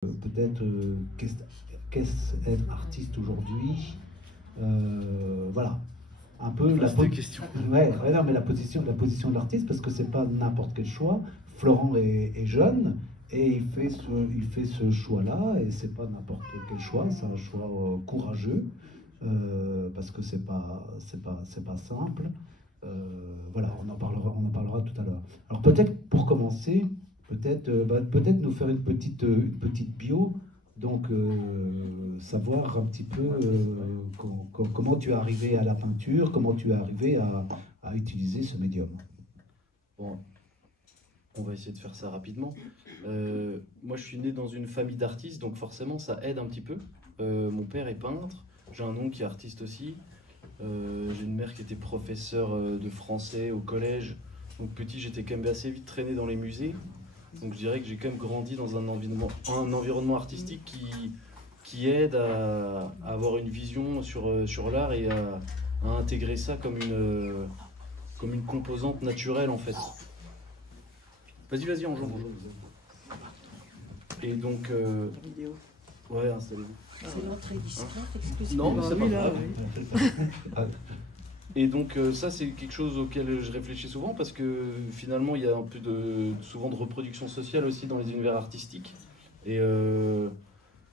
Peut-être qu'est-ce être artiste aujourd'hui, voilà, un peu la question. Ouais, non, mais la position de l'artiste, parce que c'est pas n'importe quel choix. Florent est jeune et il fait ce choix-là, et c'est pas n'importe quel choix, c'est un choix courageux, parce que c'est pas simple. Voilà, on en parlera tout à l'heure. Alors peut-être pour commencer, peut-être nous faire une petite bio, donc savoir un petit peu comment tu es arrivé à la peinture, comment tu es arrivé à utiliser ce médium. Bon, on va essayer de faire ça rapidement. Moi, je suis né dans une famille d'artistes, donc forcément, ça aide un petit peu. Mon père est peintre, j'ai un oncle qui est artiste aussi. J'ai une mère qui était professeure de français au collège. Donc petit, j'étais quand même assez vite traîné dans les musées. Donc je dirais que j'ai quand même grandi dans un environnement artistique qui aide à avoir une vision sur l'art et à intégrer ça comme une composante naturelle en fait. Vas-y, enjambe. Et donc... Ouais, installez-vous. C'est l'entrée discrète, excusez-moi. Non, mais c'est pas grave. Ah, Et donc ça c'est quelque chose auquel je réfléchis souvent parce que finalement il y a un peu souvent de reproduction sociale aussi dans les univers artistiques. Et moi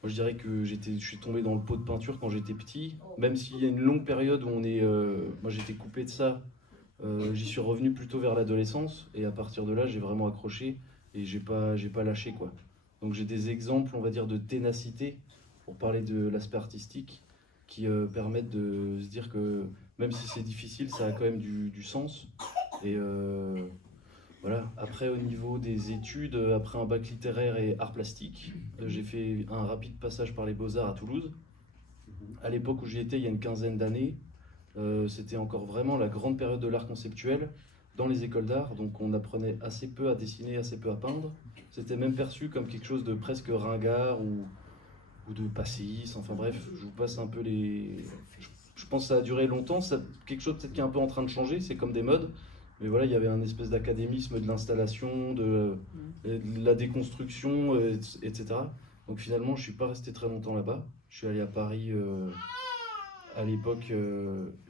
je dirais que je suis tombé dans le pot de peinture quand j'étais petit, même s'il y a une longue période où moi j'étais coupé de ça, j'y suis revenu plutôt vers l'adolescence et à partir de là j'ai vraiment accroché et j'ai pas lâché quoi. Donc j'ai des exemples on va dire de ténacité pour parler de l'aspect artistique qui permettent de se dire que même si c'est difficile, ça a quand même du sens. Et voilà. Après, au niveau des études, après un bac littéraire et art plastique, j'ai fait un rapide passage par les Beaux-Arts à Toulouse. À l'époque où j'y étais, il y a une quinzaine d'années, c'était encore vraiment la grande période de l'art conceptuel dans les écoles d'art. Donc on apprenait assez peu à dessiner, assez peu à peindre. C'était même perçu comme quelque chose de presque ringard ou de passéiste, enfin bref, je vous passe un peu les... Je pense que ça a duré longtemps, quelque chose peut-être qui est un peu en train de changer, c'est comme des modes, mais voilà, il y avait un espèce d'académisme de l'installation, de la déconstruction, etc. Donc finalement, je ne suis pas resté très longtemps là-bas, je suis allé à Paris à l'époque,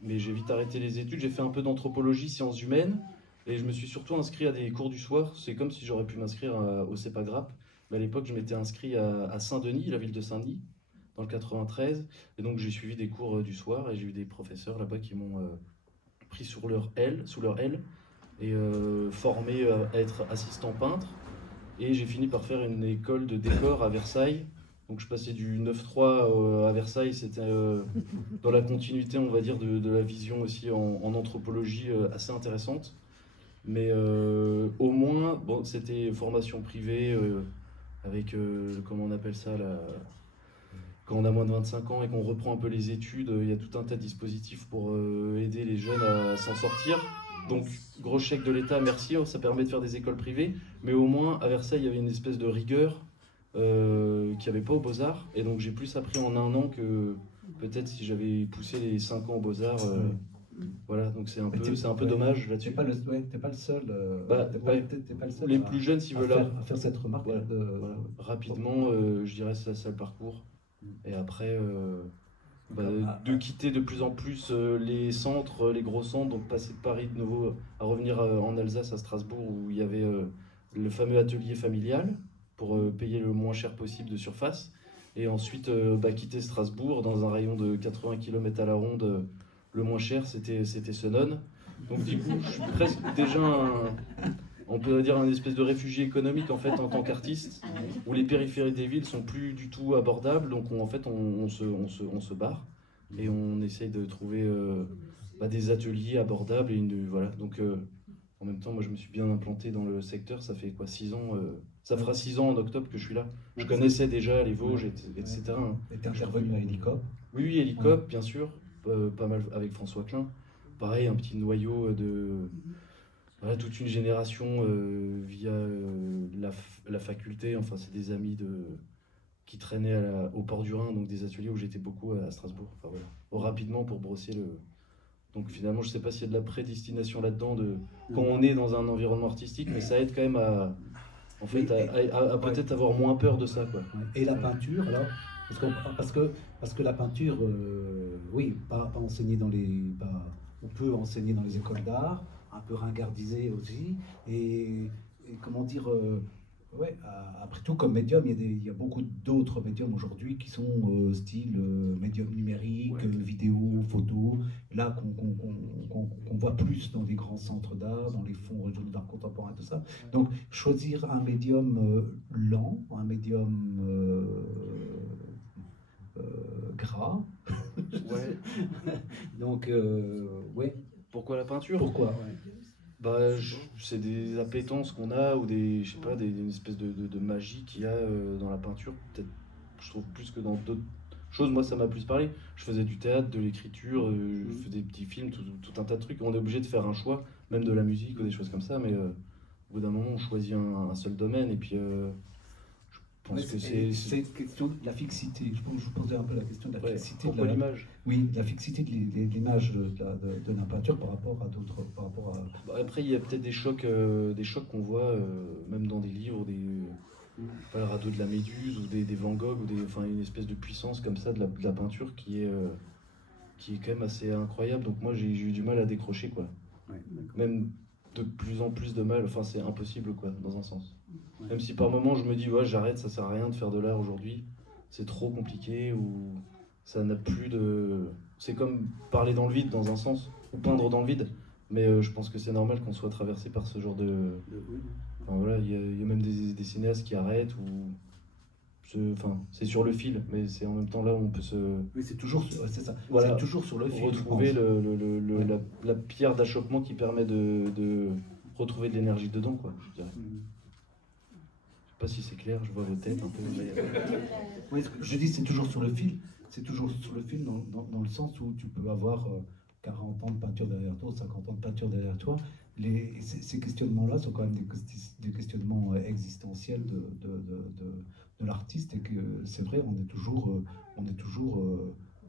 mais j'ai vite arrêté les études, j'ai fait un peu d'anthropologie, sciences humaines, et je me suis surtout inscrit à des cours du soir, c'est comme si j'aurais pu m'inscrire au CEPAGRAP. Mais à l'époque, je m'étais inscrit à Saint-Denis, la ville de Saint-Denis, dans le 93. Et donc, j'ai suivi des cours du soir et j'ai eu des professeurs là-bas qui m'ont pris sous leur aile et formé à être assistant peintre. Et j'ai fini par faire une école de décor à Versailles. Donc, je passais du 9-3 à Versailles. C'était dans la continuité, on va dire, de la vision aussi en anthropologie assez intéressante. Mais au moins, bon, c'était formation privée avec, comment on appelle ça, quand on a moins de 25 ans et qu'on reprend un peu les études, il y a tout un tas de dispositifs pour aider les jeunes à s'en sortir. Donc, gros chèque de l'État, merci, ça permet de faire des écoles privées. Mais au moins, à Versailles, il y avait une espèce de rigueur qu'il n'y avait pas aux Beaux-Arts. Et donc, j'ai plus appris en un an que peut-être si j'avais poussé les 5 ans aux Beaux-Arts. Voilà, donc c'est un peu dommage là-dessus. T'es pas le seul. T'es pas le seul les plus jeunes, s'ils veulent à faire cette remarque. voilà, voilà. Rapidement, je dirais c'est ça le parcours. Et après, de quitter de plus en plus les centres, les gros centres, donc passer de Paris de nouveau à revenir en Alsace, à Strasbourg, où il y avait le fameux atelier familial pour payer le moins cher possible de surface. Et ensuite, quitter Strasbourg dans un rayon de 80 km à la ronde. Le moins cher, c'était Senon. Donc du coup, je suis presque déjà on peut dire un espèce de réfugié économique en fait en tant qu'artiste, où les périphéries des villes sont plus du tout abordables. Donc en fait, on se barre et on essaye de trouver des ateliers abordables voilà. Donc en même temps, moi je me suis bien implanté dans le secteur. Ça fait quoi, 6 ans ça fera 6 ans en octobre que je suis là. Je connaissais déjà les Vosges, etc. Et t'es intervenu à Hélicop? Oui, Hélicop, bien sûr. Pas mal avec François Klein. Pareil, un petit noyau voilà, toute une génération via la faculté. Enfin, c'est des amis qui traînaient au port du Rhin, donc des ateliers où j'étais beaucoup à Strasbourg. Enfin, voilà. Rapidement pour brosser le. Donc finalement, je ne sais pas s'il y a de la prédestination là-dedans quand on est dans un environnement artistique, mais ça aide quand même en fait, à peut-être avoir moins peur de ça, quoi. Et la peinture, alors, parce que la peinture, oui, pas enseignée dans les, on peut enseigner dans les écoles d'art, un peu ringardisée aussi, et comment dire, ouais, après tout, comme médium, il y a beaucoup d'autres médiums aujourd'hui qui sont style médium numérique, vidéo, photo, là qu'on voit plus dans les grands centres d'art, dans les fonds régionaux d'art contemporain, tout ça. Donc, choisir un médium lent, un médium gras. Ouais. Donc, ouais. Pourquoi la peinture? Pourquoi? Bah, c'est des appétences qu'on a ou des, je sais pas, une espèce de magie qu'il y a dans la peinture. Peut-être, je trouve plus que dans d'autres choses. Moi, ça m'a plus parlé. Je faisais du théâtre, de l'écriture, je faisais des petits films, tout un tas de trucs. On est obligé de faire un choix, même de la musique ou des choses comme ça. Mais au bout d'un moment, on choisit un seul domaine et puis. Je pense que c'est question de la fixité. Je vous posais un peu la question de la fixité. Pourquoi l'image? Oui, la fixité de l'image de la peinture par rapport à d'autres. Bah, après, il y a peut-être des chocs qu'on voit, même dans des livres, pas le radeau de la Méduse ou des Van Gogh, ou enfin, une espèce de puissance comme ça de la peinture qui est quand même assez incroyable. Donc moi, j'ai eu du mal à décrocher, quoi. Ouais, même de plus en plus de mal. Enfin, c'est impossible, quoi, dans un sens. Même si par moments je me dis ouais, j'arrête, ça sert à rien de faire de l'art aujourd'hui, c'est trop compliqué, ou ça n'a plus de. C'est comme parler dans le vide dans un sens, ou peindre dans le vide, mais je pense que c'est normal qu'on soit traversé par ce genre de. Enfin voilà, il y a même des cinéastes qui arrêtent, ou. Enfin, c'est sur le fil, mais c'est en même temps là où on peut se. Oui, c'est toujours, c'est ça. Voilà, c'est toujours sur le fil. Retrouver la pierre d'achoppement qui permet de retrouver de l'énergie dedans, quoi, je dirais. Je sais pas si c'est clair, je vois vos têtes un peu. Mais... Oui, je dis c'est toujours sur le fil. C'est toujours sur le fil dans le sens où tu peux avoir 40 ans de peinture derrière toi, 50 ans de peinture derrière toi. Ces questionnements-là sont quand même des questionnements existentiels de l'artiste, et que c'est vrai, on est toujours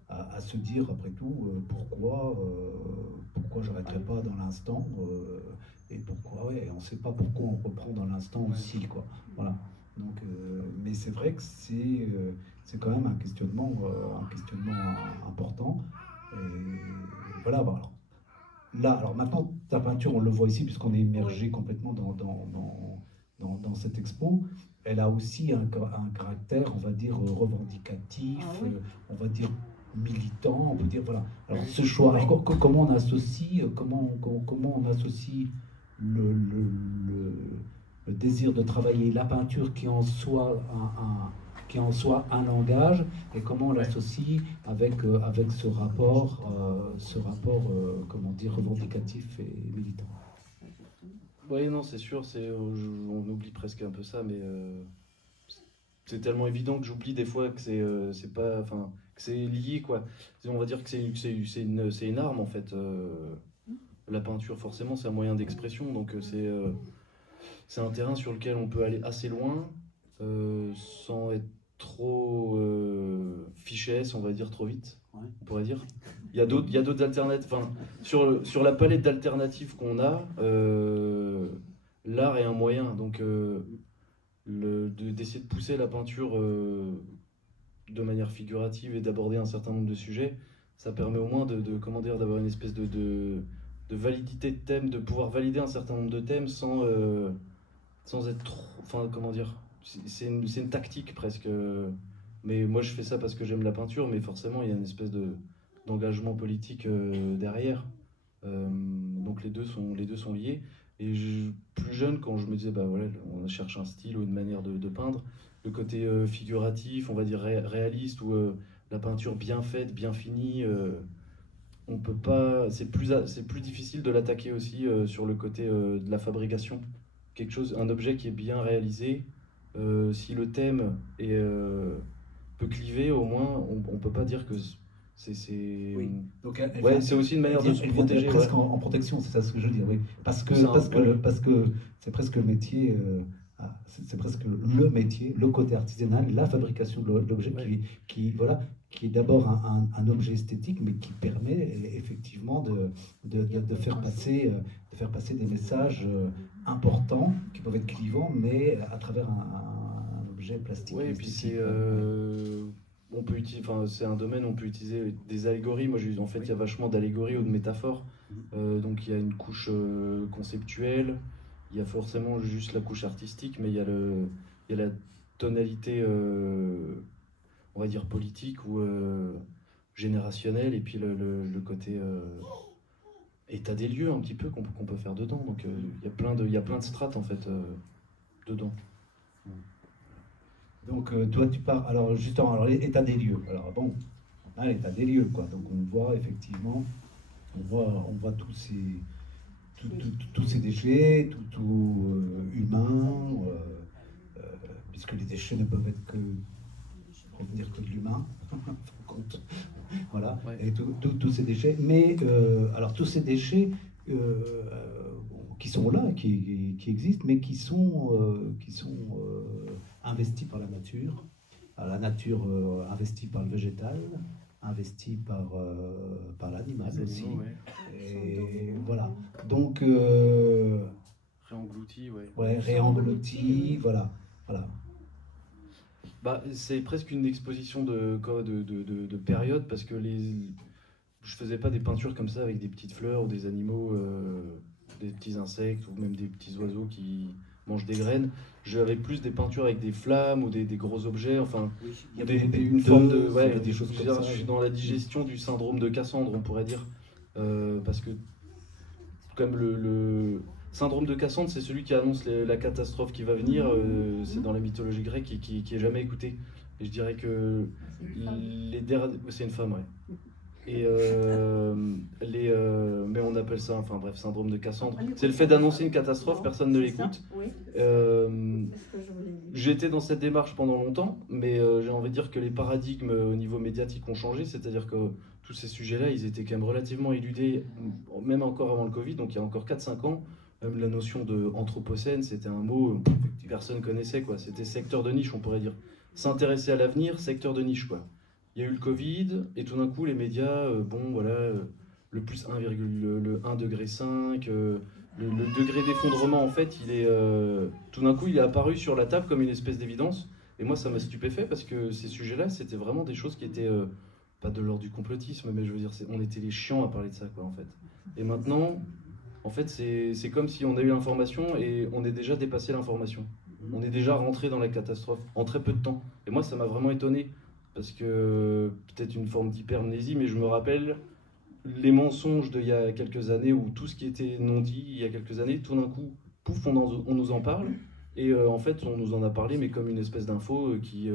à se dire après tout pourquoi j'arrêterai pas dans l'instant, et pourquoi, ouais, on ne sait pas pourquoi on reprend dans l'instant aussi, quoi. Voilà. Donc, mais c'est vrai que c'est quand même un questionnement important. Et voilà. Bon, alors maintenant, ta peinture, on le voit ici, puisqu'on est immergé complètement dans cette expo. Elle a aussi un caractère, on va dire, revendicatif, on va dire militant, on peut dire, voilà. Alors ce choix, alors, comment on associe, comment on associe le désir de travailler la peinture qui en soit un langage, et comment on l'associe avec ce rapport comment dire, revendicatif et militant. Oui, non, c'est sûr, on oublie presque un peu ça, mais c'est tellement évident que j'oublie des fois que c'est pas, enfin, que c'est lié, quoi. On va dire que c'est une arme, en fait. La peinture, forcément, c'est un moyen d'expression, donc c'est un terrain sur lequel on peut aller assez loin, sans être trop fichesse, on va dire, trop vite, on pourrait dire. Il y a d'autres alternatives. Enfin, sur la palette d'alternatives qu'on a, l'art est un moyen. Donc, d'essayer de pousser la peinture de manière figurative et d'aborder un certain nombre de sujets, ça permet au moins comment dire, d'avoir une espèce de validité de thème, de pouvoir valider un certain nombre de thèmes sans être trop. Enfin, comment dire, c'est une tactique presque. Mais moi, je fais ça parce que j'aime la peinture, mais forcément, il y a une espèce d'engagement politique derrière. Donc les deux sont liés. Et plus jeune, quand je me disais, bah voilà, on cherche un style ou une manière de peindre, le côté figuratif, on va dire réaliste, ou la peinture bien faite, bien finie, on peut pas. C'est plus difficile de l'attaquer aussi sur le côté de la fabrication. Un objet qui est bien réalisé, si le thème peut cliver, au moins, on peut pas dire que c'est. Oui. Donc c'est aussi une manière de se protéger. Presque en protection, c'est ça ce que je veux dire. Oui. Parce que c'est presque le métier C'est presque le métier, le côté artisanal, la fabrication de l'objet Ouais. voilà, qui est d'abord un objet esthétique, mais qui permet effectivement de faire passer des messages importants, qui peuvent être clivants, mais à travers un objet plastique Ouais, et et puis esthétique. c'est on peut utiliser, enfin, c'est un domaine où on peut utiliser des allégories. Moi, en fait, il y a vachement d'allégories ou de métaphores. Donc, il y a une couche conceptuelle, il y a forcément juste la couche artistique, mais il y a la tonalité, on va dire, politique ou générationnelle, et puis le côté état des lieux, un petit peu, qu'on peut faire dedans. Donc, il y a plein de strates, en fait, dedans. Donc, toi, tu pars. Alors, justement, alors, l'état des lieux. Alors, bon, hein, l'état des lieux, quoi. Donc, on voit effectivement, on voit tous ces déchets, tout humain, puisque les déchets ne peuvent être que provenir que de l'humain, compte. Voilà, Ouais. et tous ces déchets. Mais, alors, tous ces déchets qui sont là, qui existent, mais qui sont investis par la nature investie par le végétal, investie par l'animal Les aussi. animaux, ouais. Et voilà. Donc, Réenglouti, ouais. ouais, réenglouti, voilà. Bah, c'est presque une exposition de période parce que je faisais pas des peintures comme ça avec des petites fleurs ou des animaux, des petits insectes ou même des petits oiseaux qui mangent des graines. J'avais plus des peintures avec des flammes ou des gros objets, enfin, Il y ou avait une forme de. il y Ouais, avait des choses comme ça. je suis dans la digestion du syndrome de Cassandre, on pourrait dire. Parce que comme le syndrome de Cassandre, c'est celui qui annonce la catastrophe qui va venir. C'est dans la mythologie grecque et qui est jamais écouté. Et je dirais que les derniers, c'est une femme, ouais. Et mais on appelle ça, enfin bref, syndrome de Cassandre. C'est le fait d'annoncer une catastrophe, personne ne l'écoute. J'étais dans cette démarche pendant longtemps, mais j'ai envie de dire que les paradigmes au niveau médiatique ont changé, c'est-à-dire que tous ces sujets-là, ils étaient quand même relativement éludés, même encore avant le Covid, donc il y a encore 4-5 ans. Même la notion de anthropocène, c'était un mot que personne connaissait, quoi. C'était secteur de niche, on pourrait dire. S'intéresser à l'avenir, secteur de niche, quoi. Il y a eu le Covid, et tout d'un coup, les médias, bon, voilà, le plus 1,1 degré 5, le degré d'effondrement, en fait, tout d'un coup, il est apparu sur la table comme une espèce d'évidence. Et moi, ça m'a stupéfait parce que ces sujets-là, c'était vraiment des choses qui étaient pas de l'ordre du complotisme, mais je veux dire, on était les chiants à parler de ça, quoi, en fait. Et maintenant, en fait, c'est comme si on a eu l'information et on est déjà dépassé l'information. On est déjà rentré dans la catastrophe en très peu de temps. Et moi, ça m'a vraiment étonné parce que peut-être une forme d'hypermnésie, mais je me rappelle les mensonges d'il y a quelques années ou tout ce qui était non dit il y a quelques années, tout d'un coup, pouf, on nous en parle. Et en fait, on nous en a parlé, mais comme une espèce d'info qui,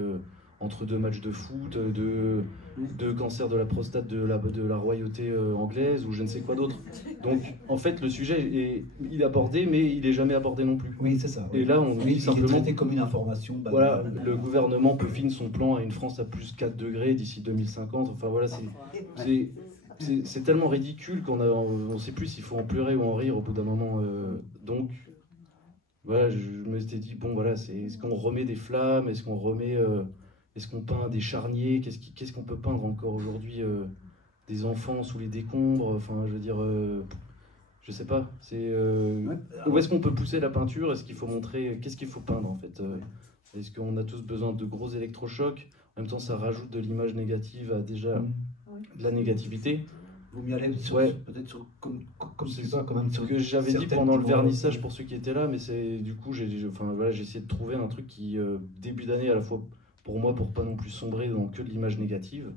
entre deux matchs de foot, de cancer de la prostate de la royauté anglaise ou je ne sais quoi d'autre. Donc, en fait, le sujet, il est abordé, mais il n'est jamais abordé non plus. Oui, c'est ça. Et là, on nous dit Il est simplement. traité comme une information banale. Voilà, le gouvernement peaufine son plan à une France à plus 4 degrés d'ici 2050. Enfin voilà, c'est tellement ridicule on sait plus s'il faut en pleurer ou en rire au bout d'un moment. Donc voilà, je me suis dit, bon voilà, est-ce qu'on remet des flammes? Est-ce qu'on peint des charniers? Qu'est-ce qu'on peut peindre encore aujourd'hui? Des enfants sous les décombres? Enfin, je veux dire, je sais pas. Où est-ce qu'on peut pousser la peinture? Est-ce qu'il faut montrer? Qu'est-ce qu'il faut peindre en fait? Est-ce qu'on a tous besoin de gros électrochocs? En même temps, ça rajoute de l'image négative à déjà de la négativité. Vaut mieux aller peut-être comme C'est tu vas quand même ce sur que j'avais dit certaines pendant le dimensions. vernissage pour ceux qui étaient là, mais du coup j'ai essayé de trouver un truc qui début d'année à la fois pour moi pour pas non plus sombrer dans que de l'image négative.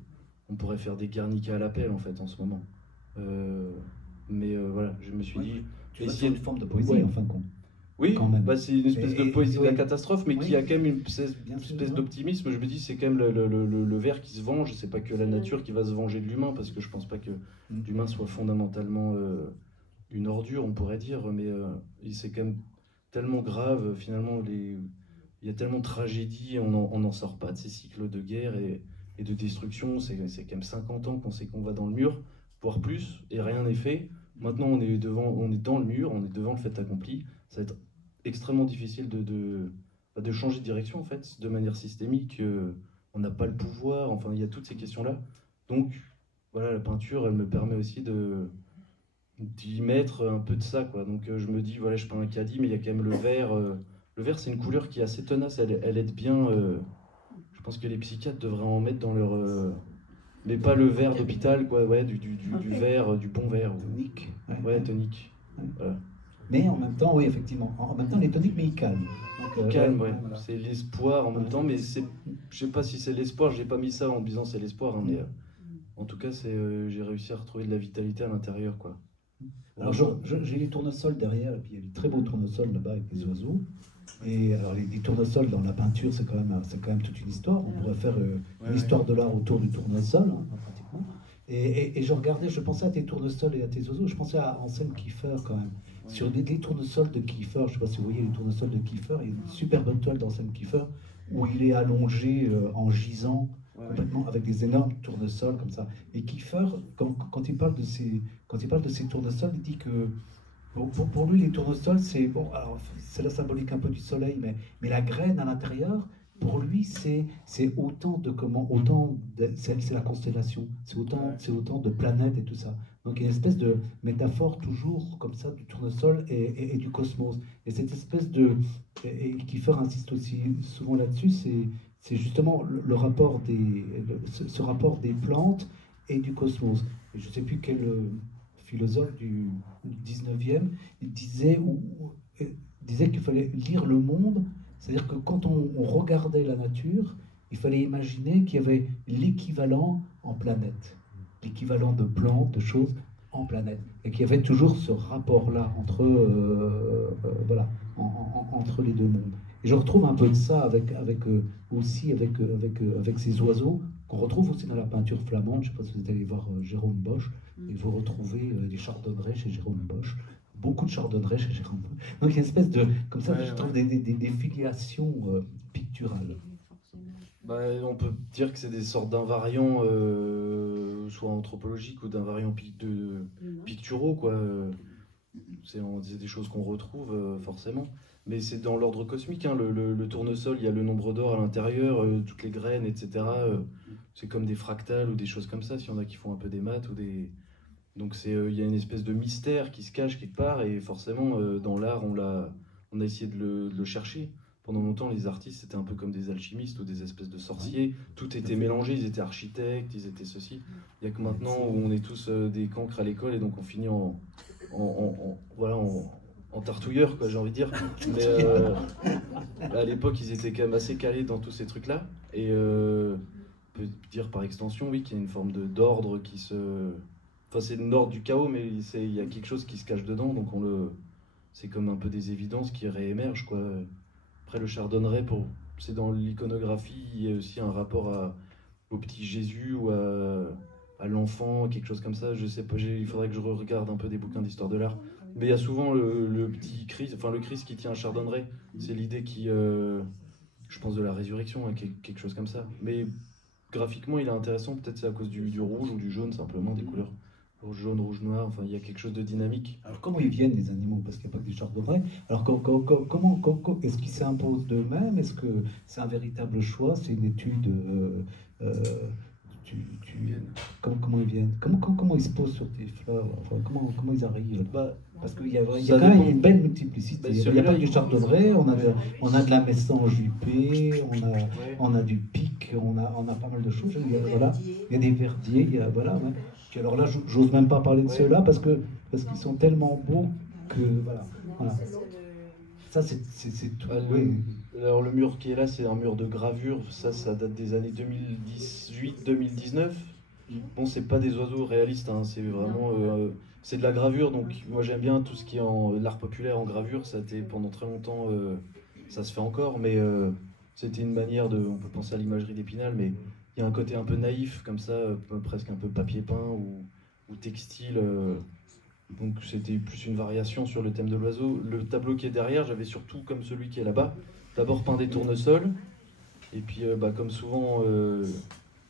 On pourrait faire des Guernica à l'appel en fait en ce moment. Mais voilà, je me suis dit tu vas sur une forme de poésie en fin de compte. Oui, quand même. Bah, c'est une espèce de poésie de la oui. catastrophe, mais qui a quand même une espèce sûr, d'optimisme. Je me dis, c'est quand même le ver qui se venge. C'est pas que la nature qui va se venger de l'humain, parce que je pense pas que l'humain soit fondamentalement une ordure, on pourrait dire. Mais c'est quand même tellement grave, finalement. Il y a tellement de tragédies, on n'en sort pas de ces cycles de guerre et de destruction. C'est quand même 50 ans qu'on sait qu'on va dans le mur, voire plus, et rien n'est fait. Maintenant, on est dans le mur, on est devant le fait accompli. Ça va être extrêmement difficile de changer de direction, en fait, de manière systémique. On n'a pas le pouvoir, enfin, il y a toutes ces questions-là. Donc, voilà, la peinture, elle me permet aussi d'y mettre un peu de ça, quoi. Donc, je me dis, voilà, je peins un caddie, mais il y a quand même le vert. Le vert, c'est une couleur qui est assez tenace, elle aide bien. Je pense que les psychiatres devraient en mettre dans leur... mais pas le vert d'hôpital, quoi, ouais, du vert, du bon vert. Tonique. Ouais, tonique. Ouais. Voilà. Mais en même temps, oui, effectivement. En même temps, il est tonique, mais il calme. Donc, Calme, ouais. voilà. C'est l'espoir en même Ouais. temps, mais c'est, je sais pas si c'est l'espoir, j'ai pas mis ça en disant c'est l'espoir, hein, mais en tout cas, j'ai réussi à retrouver de la vitalité à l'intérieur, quoi. Alors, j'ai les tournesols derrière, et puis il y a des très beaux tournesols là-bas avec des oiseaux. Et alors, les tournesols dans la peinture, c'est quand même toute une histoire. On pourrait faire une histoire de l'art autour du tournesol, hein, pratiquement. Et je regardais, je pensais à tes tournesols et à tes oiseaux, je pensais à Anselm Kiefer quand même. Ouais. Sur les tournesols de Kiefer, je ne sais pas si vous voyez les tournesols de Kiefer, il y a une super bonne toile d'Anselm Kiefer où il est allongé en gisant complètement avec des énormes tournesols comme ça. Et Kiefer, quand il parle de ces tournesols, il dit que pour lui, les tournesols, c'est bon, alors c'est la symbolique un peu du soleil, mais la graine à l'intérieur, pour lui, c'est autant de c'est la constellation, c'est autant de planètes et tout ça. Donc il y a une espèce de métaphore toujours comme ça du tournesol et du cosmos. Et cette espèce et Kiefer insiste aussi souvent là-dessus, c'est justement le rapport ce rapport des plantes et du cosmos. Et je ne sais plus quel philosophe du 19e, il disait qu'il fallait lire le monde, c'est-à-dire que quand on regardait la nature, il fallait imaginer qu'il y avait l'équivalent en planète, l'équivalent de plantes, de choses en planète, et qu'il y avait toujours ce rapport-là entre, voilà, entre les deux mondes. Et je retrouve un peu de ça aussi avec ces oiseaux qu'on retrouve aussi dans la peinture flamande. Je ne sais pas si vous êtes allé voir Jérôme Bosch, et vous retrouvez des chardonnerets chez Jérôme Bosch, beaucoup de chardonnerets chez Jérôme Bosch. Donc il y a une espèce de, comme ça, je trouve des filiations picturales. Bah, on peut dire que c'est des sortes d'invariants, soit anthropologiques ou d'invariants picturaux, quoi. C'est des choses qu'on retrouve forcément. Mais c'est dans l'ordre cosmique, hein. Le tournesol, il y a le nombre d'or à l'intérieur, toutes les graines, etc. C'est comme des fractales ou des choses comme ça, s'il y en a qui font un peu des maths ou des... Donc il y a une espèce de mystère qui se cache quelque part, et forcément, dans l'art, on a essayé de le chercher. Pendant longtemps, les artistes, c'était un peu comme des alchimistes ou des espèces de sorciers. Tout était mélangé, ils étaient architectes, ils étaient ceci. Il n'y a que maintenant où on est tous des cancres à l'école, et donc on finit voilà, en tartouilleur, quoi, j'ai envie de dire. Mais à l'époque, ils étaient quand même assez calés dans tous ces trucs-là. Et on peut dire par extension, oui, qu'il y a une forme d'ordre qui se... Enfin, c'est une ordre du chaos, mais il y a quelque chose qui se cache dedans, donc c'est comme un peu des évidences qui réémergent, quoi. Après, le chardonneret, c'est dans l'iconographie, il y a aussi un rapport au petit Jésus ou à l'enfant, quelque chose comme ça. Je sais pas, il faudrait que je regarde un peu des bouquins d'histoire de l'art. Mais il y a souvent le petit Christ, enfin le Christ qui tient un chardonneret. C'est l'idée qui, je pense, de la résurrection, hein, quelque chose comme ça. Mais graphiquement, il est intéressant. Peut-être c'est à cause du rouge ou du jaune, simplement, des couleurs. Rouge, jaune, rouge, noir. Enfin, il y a quelque chose de dynamique. Alors comment ils viennent les animaux? Parce qu'il n'y a pas que des chardonnerets. Alors comment est-ce qu'ils s'imposent d'eux-mêmes? Est-ce que c'est un véritable choix? C'est une étude comment ils viennent? Comment ils se posent sur tes fleurs? Enfin, comment ils arrivent? Parce qu'il y a quand même une belle multiplicité. Il n'y a pas que du chardonneret, on a de la messange huppée, on a du pic, on a pas mal de choses. Voilà. Il y a des verdiers, voilà. Ouais. Puis alors là, j'ose même pas parler de ceux-là parce qu'ils sont tellement beaux que voilà. Ça, c'est tout. Alors le mur qui est là, c'est un mur de gravure. Ça date des années 2018-2019. Bon, c'est pas des oiseaux réalistes, hein, c'est vraiment... c'est de la gravure, donc moi j'aime bien tout ce qui est l'art populaire en gravure. Ça a été pendant très longtemps, ça se fait encore, mais c'était une manière de... On peut penser à l'imagerie d'Épinal, mais il y a un côté un peu naïf, comme ça, presque un peu papier peint ou textile. Donc c'était plus une variation sur le thème de l'oiseau. Le tableau qui est derrière, j'avais surtout, comme celui qui est là-bas, d'abord peint des tournesols, et puis comme souvent,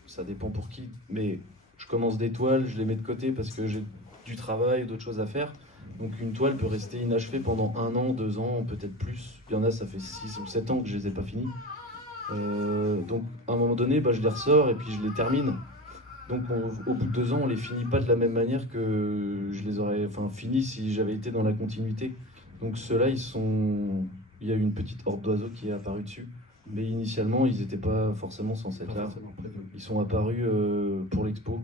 ça dépend pour qui, mais je commence des toiles, je les mets de côté parce que j'ai du travail, d'autres choses à faire. Donc une toile peut rester inachevée pendant 1 an, 2 ans, peut-être plus. Il y en a, ça fait 6 ou 7 ans que je les ai pas finis. Donc à un moment donné, je les ressors et puis je les termine. Donc au bout de 2 ans, on les finit pas de la même manière que je les aurais finis si j'avais été dans la continuité. Donc ceux-là, il y a eu une petite horde d'oiseaux qui est apparue dessus. Mais initialement, ils n'étaient pas forcément censés être là. Ils sont apparus pour l'expo.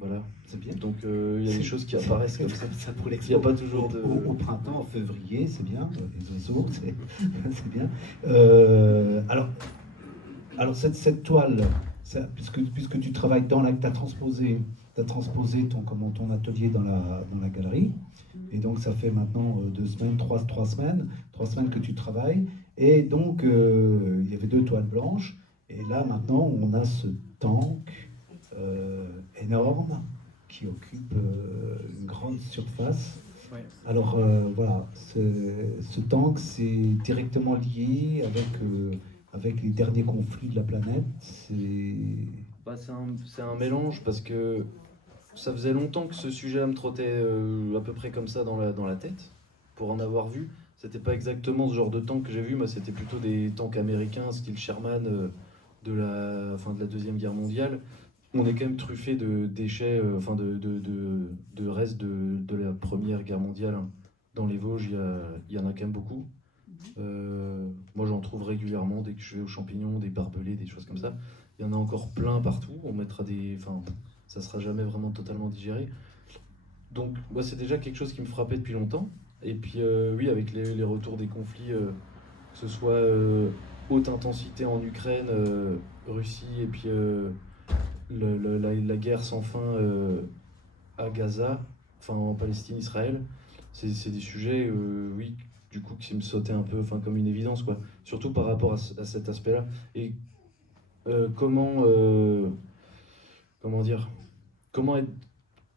Voilà. C'est bien. Donc il y a des choses qui apparaissent comme ça. Pour Il n'y a pas toujours de... Au printemps, en février, c'est bien. Les oiseaux, c'est bien. Alors cette toile, puisque tu travailles dans tu as transposé ton atelier dans la galerie, et donc ça fait maintenant 2 semaines, 3 semaines que tu travailles, et donc il y avait 2 toiles blanches, et là maintenant on a ce tank énorme qui occupe une grande surface. Ouais. Alors voilà, ce tank c'est directement lié avec les derniers conflits de la planète. C'est un mélange parce que ça faisait longtemps que ce sujet me trottait à peu près comme ça dans la tête, pour en avoir vu. C'était pas exactement ce genre de tank que j'ai vu, mais c'était plutôt des tanks américains, style Sherman, de la fin de la Deuxième Guerre mondiale. On est quand même truffé de déchets, de restes de la Première Guerre mondiale. Dans les Vosges, il y en a quand même beaucoup. Moi, j'en trouve régulièrement dès que je vais aux champignons, des barbelés, des choses comme ça. Il y en a encore plein partout. On mettra ça sera jamais vraiment totalement digéré. Donc, moi, c'est déjà quelque chose qui me frappait depuis longtemps. Et puis, oui, avec les retours des conflits, que ce soit haute intensité en Ukraine, Russie, et puis la guerre sans fin à Gaza, en Palestine, Israël, c'est des sujets, oui, du coup, qui me sautaient un peu, comme une évidence, quoi. Surtout par rapport à cet aspect-là. Et comment être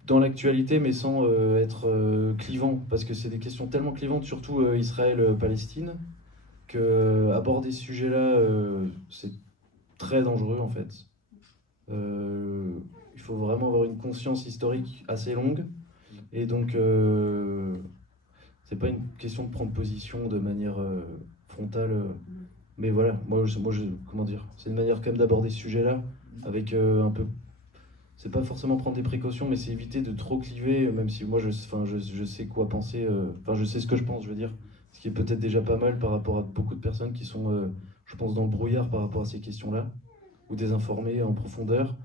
dans l'actualité, mais sans être clivant, parce que c'est des questions tellement clivantes, surtout Israël-Palestine, que aborder ce sujet-là, c'est très dangereux, en fait. Il faut vraiment avoir une conscience historique assez longue, et donc c'est pas une question de prendre position de manière frontale, mais voilà, comment dire, c'est une manière quand même d'aborder ce sujet-là avec un peu, c'est pas forcément prendre des précautions, mais c'est éviter de trop cliver, même si moi je sais quoi penser, je sais ce que je pense, je veux dire, ce qui est peut-être déjà pas mal par rapport à beaucoup de personnes qui sont, je pense, dans le brouillard par rapport à ces questions-là, ou désinformées en profondeur.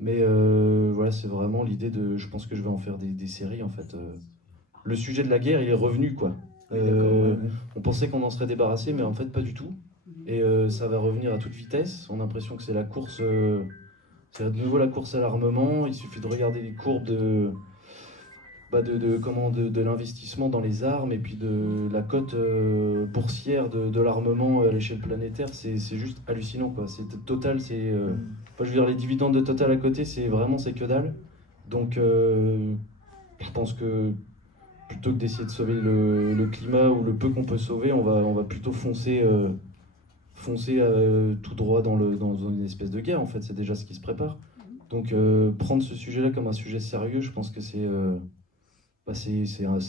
Mais voilà, c'est vraiment l'idée je pense que je vais en faire des séries, en fait. Le sujet de la guerre, il est revenu, quoi. On pensait qu'on en serait débarrassé, mais en fait pas du tout. Et ça va revenir à toute vitesse. On a l'impression que c'est la course, c'est de nouveau la course à l'armement. Il suffit de regarder les courbes de l'investissement dans les armes et puis de la cote boursière de l'armement à l'échelle planétaire. C'est juste hallucinant, quoi. C'est Total, je veux dire, les dividendes de Total à côté, c'est que dalle. Donc je pense que plutôt que d'essayer de sauver le climat ou le peu qu'on peut sauver, on va plutôt foncer tout droit dans une espèce de guerre, en fait. C'est déjà ce qui se prépare. Donc prendre ce sujet-là comme un sujet sérieux, je pense que c'est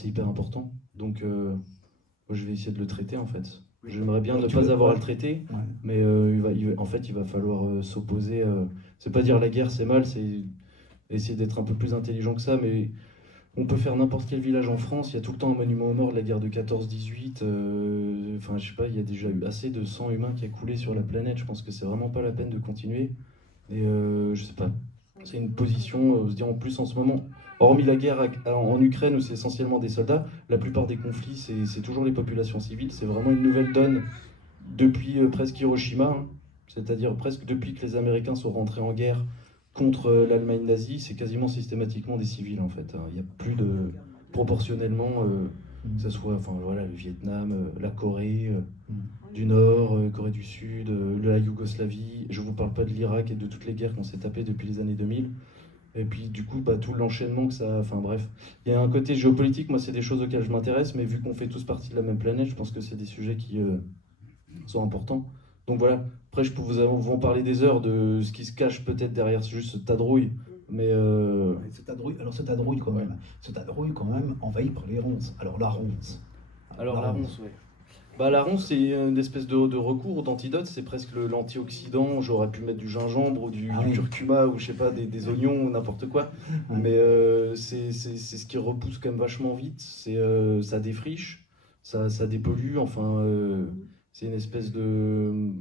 hyper important. Donc moi, je vais essayer de le traiter, en fait. J'aimerais bien ne pas avoir à le traiter, ouais. Mais il va falloir s'opposer. C'est pas dire la guerre c'est mal, c'est essayer d'être un peu plus intelligent que ça, mais on peut faire n'importe quel village en France, il y a tout le temps un monument aux morts de la guerre de 14-18. Je sais pas, il y a déjà eu assez de sang humain qui a coulé sur la planète. Je pense que c'est vraiment pas la peine de continuer. Et je sais pas, c'est une position, se dire en plus en ce moment, hormis la guerre en Ukraine où c'est essentiellement des soldats, la plupart des conflits c'est toujours les populations civiles. C'est vraiment une nouvelle donne depuis presque Hiroshima, hein. C'est-à-dire presque depuis que les Américains sont rentrés en guerre contre l'Allemagne nazie, c'est quasiment systématiquement des civils, en fait. Il n'y a plus de... proportionnellement, que ce soit le Vietnam, la Corée du Nord, Corée du Sud, la Yougoslavie. Je ne vous parle pas de l'Irak et de toutes les guerres qu'on s'est tapées depuis les années 2000. Et puis du coup, tout l'enchaînement que ça... bref. Il y a un côté géopolitique, moi c'est des choses auxquelles je m'intéresse, mais vu qu'on fait tous partie de la même planète, je pense que c'est des sujets qui sont importants. Donc voilà, après je peux vous en parler des heures de ce qui se cache peut-être derrière juste ce tas de rouille, Mais Ce tas de rouille, alors ce tas de rouille quand même, envahi par les ronces. Alors la ronce. la ronce, ouais. Bah, la ronce, c'est une espèce de recours, d'antidote, c'est presque l'antioxydant. J'aurais pu mettre du gingembre ou du curcuma ou je sais pas, des oignons ou n'importe quoi. Ouais. Mais c'est ce qui repousse quand même vachement vite. Ça défriche, ça dépollue. Enfin, c'est une espèce de.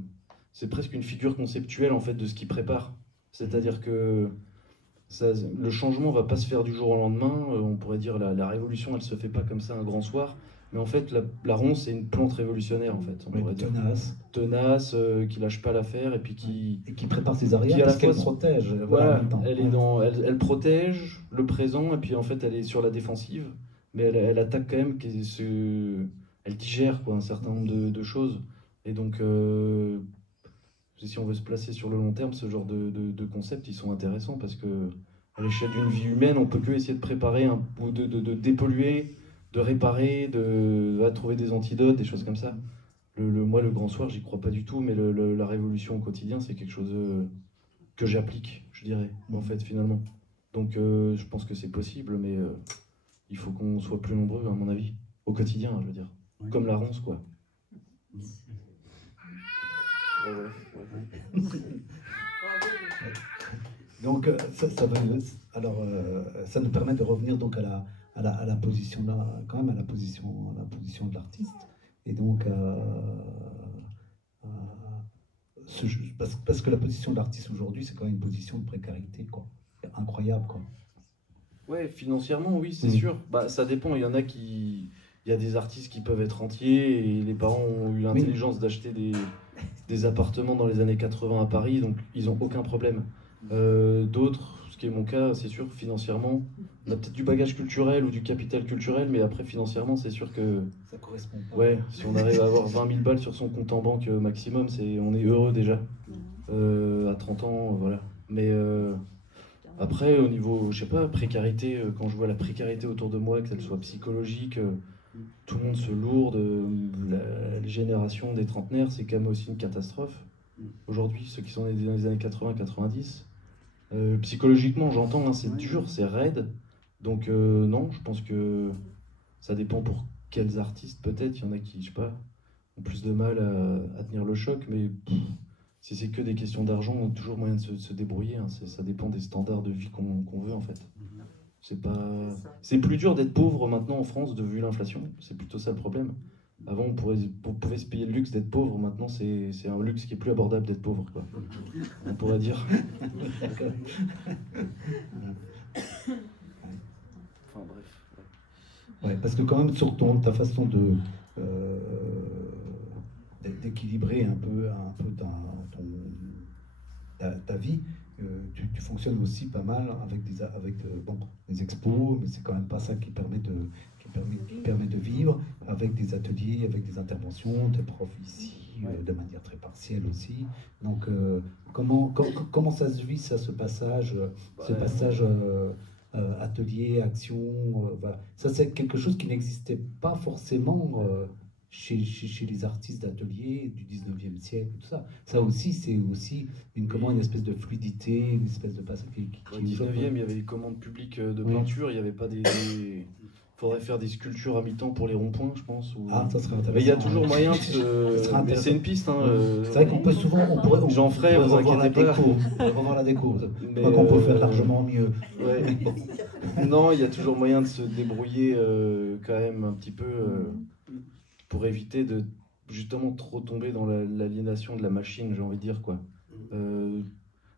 C'est presque une figure conceptuelle en fait de ce qui prépare. C'est-à-dire que le changement va pas se faire du jour au lendemain. On pourrait dire la révolution, elle se fait pas comme ça un grand soir. Mais en fait, la ronce, c'est une plante révolutionnaire, en fait. On pourrait dire. Tenace, qui lâche pas l'affaire et puis qui prépare ses arrières parce qu'elle protège. Voilà, elle protège le présent et puis en fait, elle est sur la défensive. Mais elle attaque quand même, elle digère quoi, un certain nombre de choses. Et donc, si on veut se placer sur le long terme, ce genre de concepts, ils sont intéressants parce que à l'échelle d'une vie humaine, on peut que essayer de préparer ou de dépolluer, de réparer, de trouver des antidotes, des choses comme ça. Moi, le grand soir, j'y crois pas du tout, mais la révolution au quotidien, c'est quelque chose que j'applique, je dirais, en fait, finalement. Donc, je pense que c'est possible, mais il faut qu'on soit plus nombreux, à mon avis, au quotidien, je veux dire. Oui. Comme la ronce, quoi. Donc, ça nous permet de revenir donc à la position quand même à la position de l'artiste. Et donc, parce que la position de l'artiste aujourd'hui, c'est quand même une position de précarité, quoi. Incroyable, quoi. Ouais, financièrement, oui, c'est sûr. Bah, ça dépend. Il y a des artistes qui peuvent être entiers et les parents ont eu l'intelligence d'acheter des appartements dans les années 80 à Paris, donc ils n'ont aucun problème. D'autres, ce qui est mon cas, c'est sûr, financièrement, on a peut-être du bagage culturel ou du capital culturel, mais après, financièrement, c'est sûr que... Ça correspond pas. Ouais, si on arrive à avoir 20 000 balles sur son compte en banque maximum, on est heureux déjà. À 30 ans, voilà. Mais après, au niveau, je sais pas, précarité, quand je vois la précarité autour de moi, qu'elle soit psychologique, tout le monde se lourde, les générations des trentenaires, c'est quand même aussi une catastrophe. Aujourd'hui, ceux qui sont nés dans les années 80-90, psychologiquement, j'entends, hein, c'est dur, c'est raide. Donc non, je pense que ça dépend pour quels artistes, peut-être. Il y en a qui, je sais pas, ont plus de mal à tenir le choc, mais si c'est que des questions d'argent, on a toujours moyen de se débrouiller. Hein. Ça dépend des standards de vie qu'on veut, en fait. C'est plus dur d'être pauvre maintenant en France, vu l'inflation. C'est plutôt ça le problème. Avant, on pouvait se payer le luxe d'être pauvre. Maintenant, c'est un luxe qui est plus abordable d'être pauvre, quoi. On pourrait dire. Enfin, bref. Ouais, parce que quand même, sur ta façon d'équilibrer un peu ta vie, tu fonctionnes aussi pas mal avec des expos, mais c'est quand même pas ça qui permet de vivre, avec des ateliers, avec des interventions, des profs ici, de manière très partielle aussi. Donc, comment ça se vit, ça, ce passage atelier, action, voilà. Ça, c'est quelque chose qui n'existait pas forcément chez les artistes d'atelier du 19e siècle, tout ça. Ça aussi, c'est aussi une espèce de fluidité, une espèce de passage qui au 19e, il y avait des commandes publiques de peinture, il n'y avait pas des... Faudrait faire des sculptures à mi-temps pour les ronds-points, je pense. Ça serait intéressant. Mais il y a toujours moyen de se... Mais c'est une piste. Hein, c'est vrai qu'on peut souvent... J'en ferai, vous inquiétez pas. On va revoir la déco. Je crois qu'on peut faire largement mieux. Ouais. Non, il y a toujours moyen de se débrouiller quand même un petit peu pour éviter de justement trop tomber dans l'aliénation de la machine, j'ai envie de dire, quoi.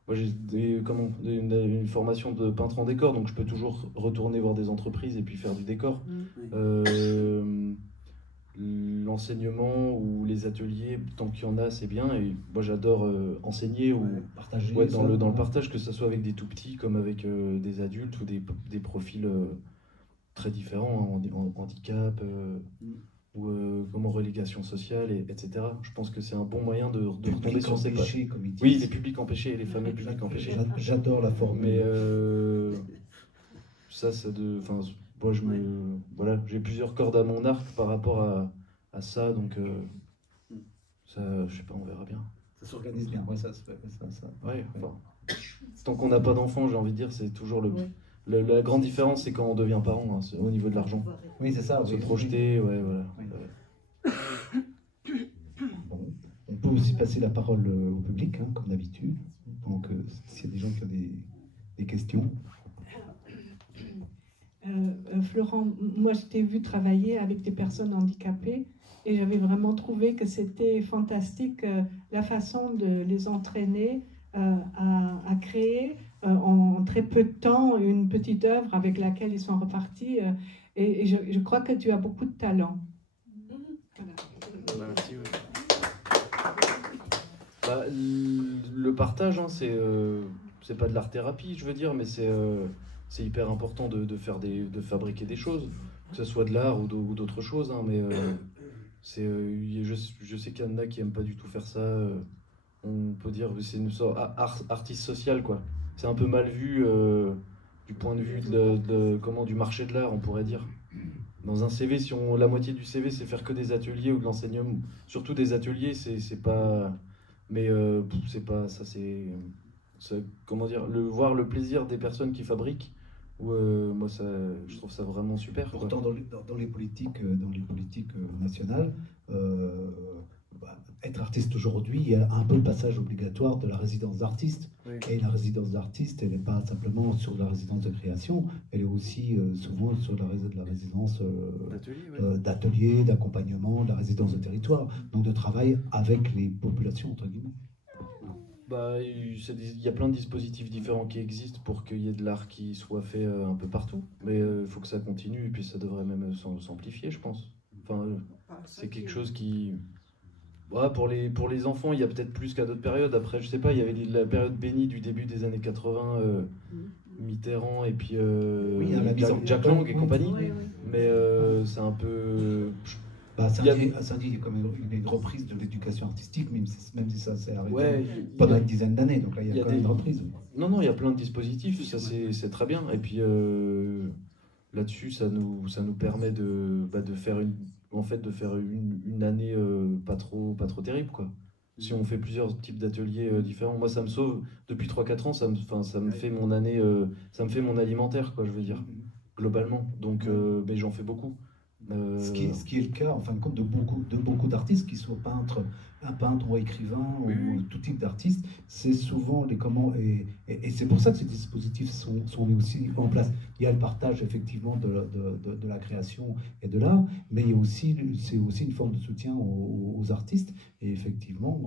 Moi, j'ai une formation de peintre en décor, donc je peux toujours retourner voir des entreprises et puis faire du décor. L'enseignement ou les ateliers, tant qu'il y en a, c'est bien. Et moi, j'adore enseigner ou être dans le partage, que ce soit avec des tout petits comme avec des adultes ou des profils très différents, en handicap ou comme en relégation sociale, etc. Je pense que c'est un bon moyen de retomber sur ses pas. Oui, les publics empêchés, les fameux publics empêchés. J'adore la forme. Mais moi, voilà, j'ai plusieurs cordes à mon arc par rapport à ça, donc ça, je sais pas, on verra bien. Ça s'organise bien, ouais, ça se fait. Ouais, enfin. tant qu'on n'a pas d'enfant, j'ai envie de dire, c'est toujours la grande différence, c'est quand on devient parent, hein, au niveau de l'argent. Oui, c'est ça. Se Oui, projeter, ouais, voilà. oui. Bon. On peut aussi passer la parole au public, hein, comme d'habitude. Donc, s'il y a des gens qui ont des questions. Florent, moi je t'ai vu travailler avec des personnes handicapées et j'avais vraiment trouvé que c'était fantastique la façon de les entraîner à créer en très peu de temps une petite œuvre avec laquelle ils sont repartis et je crois que tu as beaucoup de talent. Voilà. Merci, oui. Bah, le partage, hein, c'est pas de l'art-thérapie, je veux dire, mais c'est hyper important de fabriquer des choses, que ce soit de l'art ou d'autres choses, hein, mais je sais qu'il y en a qui aiment pas du tout faire ça. On peut dire que c'est une sorte artiste social, quoi. C'est un peu mal vu du point de vue du marché de l'art, on pourrait dire. Dans un CV, si la moitié du CV c'est faire que des ateliers ou de l'enseignement, surtout des ateliers, c'est pas. Mais c'est pas ça, comment dire, voir le plaisir des personnes qui fabriquent. Moi, je trouve ça vraiment super. Pourtant, dans les politiques, nationales, bah, être artiste aujourd'hui, il y a un peu le passage obligatoire de la résidence d'artiste. Oui. Et la résidence d'artiste, elle n'est pas simplement sur la résidence de création, elle est aussi souvent sur la résidence d'atelier, d'accompagnement, de la résidence de territoire, donc de travail avec les populations, entre guillemets. Bah, il y a plein de dispositifs différents qui existent pour qu'il y ait de l'art qui soit fait un peu partout. Mais il faut que ça continue et puis ça devrait même s'amplifier, je pense. Enfin, c'est quelque chose qui... Ouais, pour les enfants, il y a peut-être plus qu'à d'autres périodes. Après, je sais pas, il y avait la période bénie du début des années 80, Mitterrand et puis Jack Lang et compagnie. Mais c'est un peu... Bah, à Saint-Dié, il y a quand même une reprise de l'éducation artistique, même si ça s'est arrêté pendant une dizaine d'années. Donc là, il y a quand même une reprise. Non, il y a plein de dispositifs, ça c'est très bien. Et puis là-dessus, ça nous permet de faire une année pas trop terrible, quoi. Si on fait plusieurs types d'ateliers différents, moi ça me sauve. Depuis 3-4 ans, ça me fait mon année, ça me fait mon alimentaire, quoi, je veux dire, globalement. Donc, mais j'en fais beaucoup. Ce qui est le cas, en fin de compte, de beaucoup d'artistes, qu'ils soient un peintre ou écrivain ou tout type d'artiste, c'est souvent et c'est pour ça que ces dispositifs sont mis aussi en place. Il y a le partage effectivement de la création et de l'art, mais c'est aussi une forme de soutien aux artistes. Et effectivement,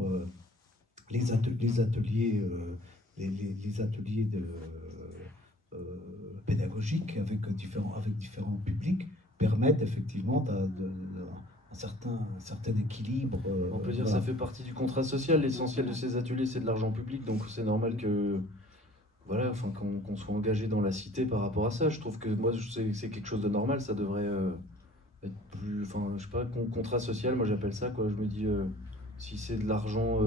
les ateliers pédagogiques avec différents publics permettent effectivement un certain équilibre. On peut dire que ça fait partie du contrat social. L'essentiel de ces ateliers, c'est de l'argent public, donc c'est normal que qu'on soit engagé dans la cité par rapport à ça. Je trouve que moi, c'est quelque chose de normal. Ça devrait être plus, je sais pas, contrat social. Moi, j'appelle ça, quoi. Je me dis, si c'est de l'argent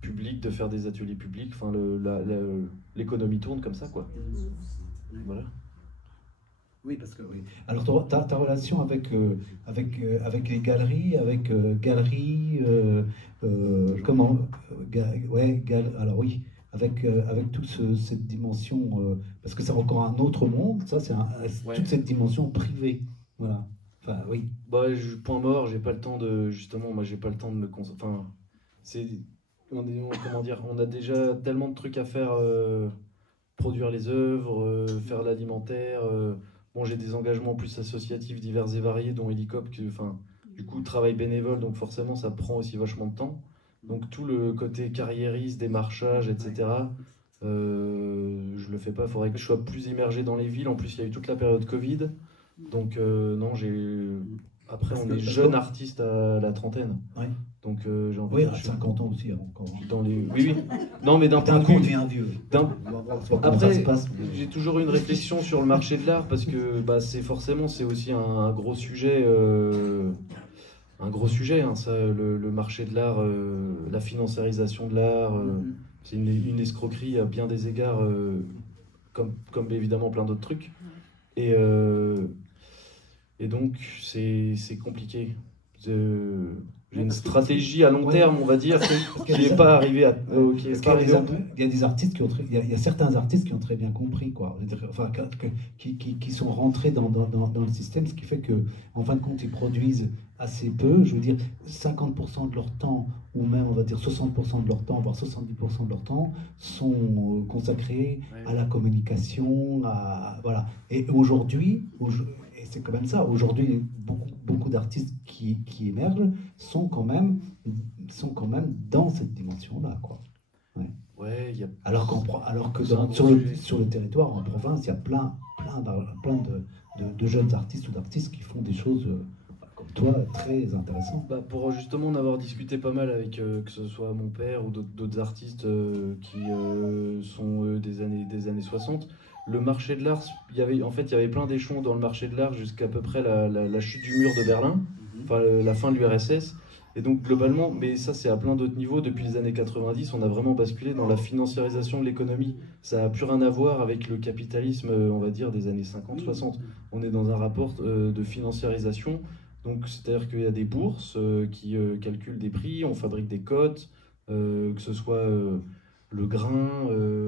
public de faire des ateliers publics, l'économie tourne comme ça, quoi. Voilà. Oui, parce que oui. Alors, ta relation avec les galeries, comment alors oui, avec toute cette dimension, parce que c'est encore un autre monde, ça, toute cette dimension privée. Voilà. Enfin, oui. Bah, point mort, j'ai pas le temps de. Justement, moi, j'ai pas le temps de me concentrer. Enfin, comment dire, on a déjà tellement de trucs à faire, produire les œuvres, faire l'alimentaire. Bon, j'ai des engagements plus associatifs divers et variés, dont Hélicop, du coup, travail bénévole, donc forcément, ça prend aussi vachement de temps. Donc, tout le côté carriériste, démarchage, etc., je le fais pas. Il faudrait que je sois plus immergé dans les villes. En plus, il y a eu toute la période Covid. Donc, non, Après, on est jeune artiste à la trentaine. Ouais. Donc, j'ai envie oui, de à 50 ans aussi, encore. Oui. Non, mais d'un point de vue. vue. Devient vieux. Après, j'ai toujours eu une réflexion sur le marché de l'art parce que c'est aussi un gros sujet. Un gros sujet, hein, ça, le marché de l'art, la financiarisation de l'art. C'est une escroquerie à bien des égards, comme évidemment plein d'autres trucs. Et donc, c'est compliqué. j'ai une stratégie à long terme, on va dire, qui n'est pas arrivée à. Il y a des artistes il y a certains artistes qui ont très bien compris, quoi. Je veux dire, enfin, qui sont rentrés dans le système, ce qui fait que, en fin de compte, ils produisent assez peu. Je veux dire, 50% de leur temps, ou même, on va dire 60% de leur temps, voire 70% de leur temps, sont consacrés à la communication, voilà. Et aujourd'hui, et c'est quand même ça, aujourd'hui, beaucoup d'artistes qui émergent sont quand même dans cette dimension-là, quoi. Ouais, alors que sur le territoire, en province, il y a plein de jeunes artistes ou d'artistes qui font des choses, comme toi, très intéressantes. Bah, pour justement en avoir discuté pas mal avec que ce soit mon père ou d'autres artistes qui sont des années 60, le marché de l'art, il y avait plein d'échelons dans le marché de l'art jusqu'à peu près la chute du mur de Berlin, enfin la fin de l'URSS. Et donc globalement, mais ça c'est à plein d'autres niveaux, depuis les années 90, on a vraiment basculé dans la financiarisation de l'économie. Ça n'a plus rien à voir avec le capitalisme, on va dire, des années 50-60. On est dans un rapport de financiarisation. Donc c'est-à-dire qu'il y a des bourses qui calculent des prix, on fabrique des cotes, que ce soit le grain,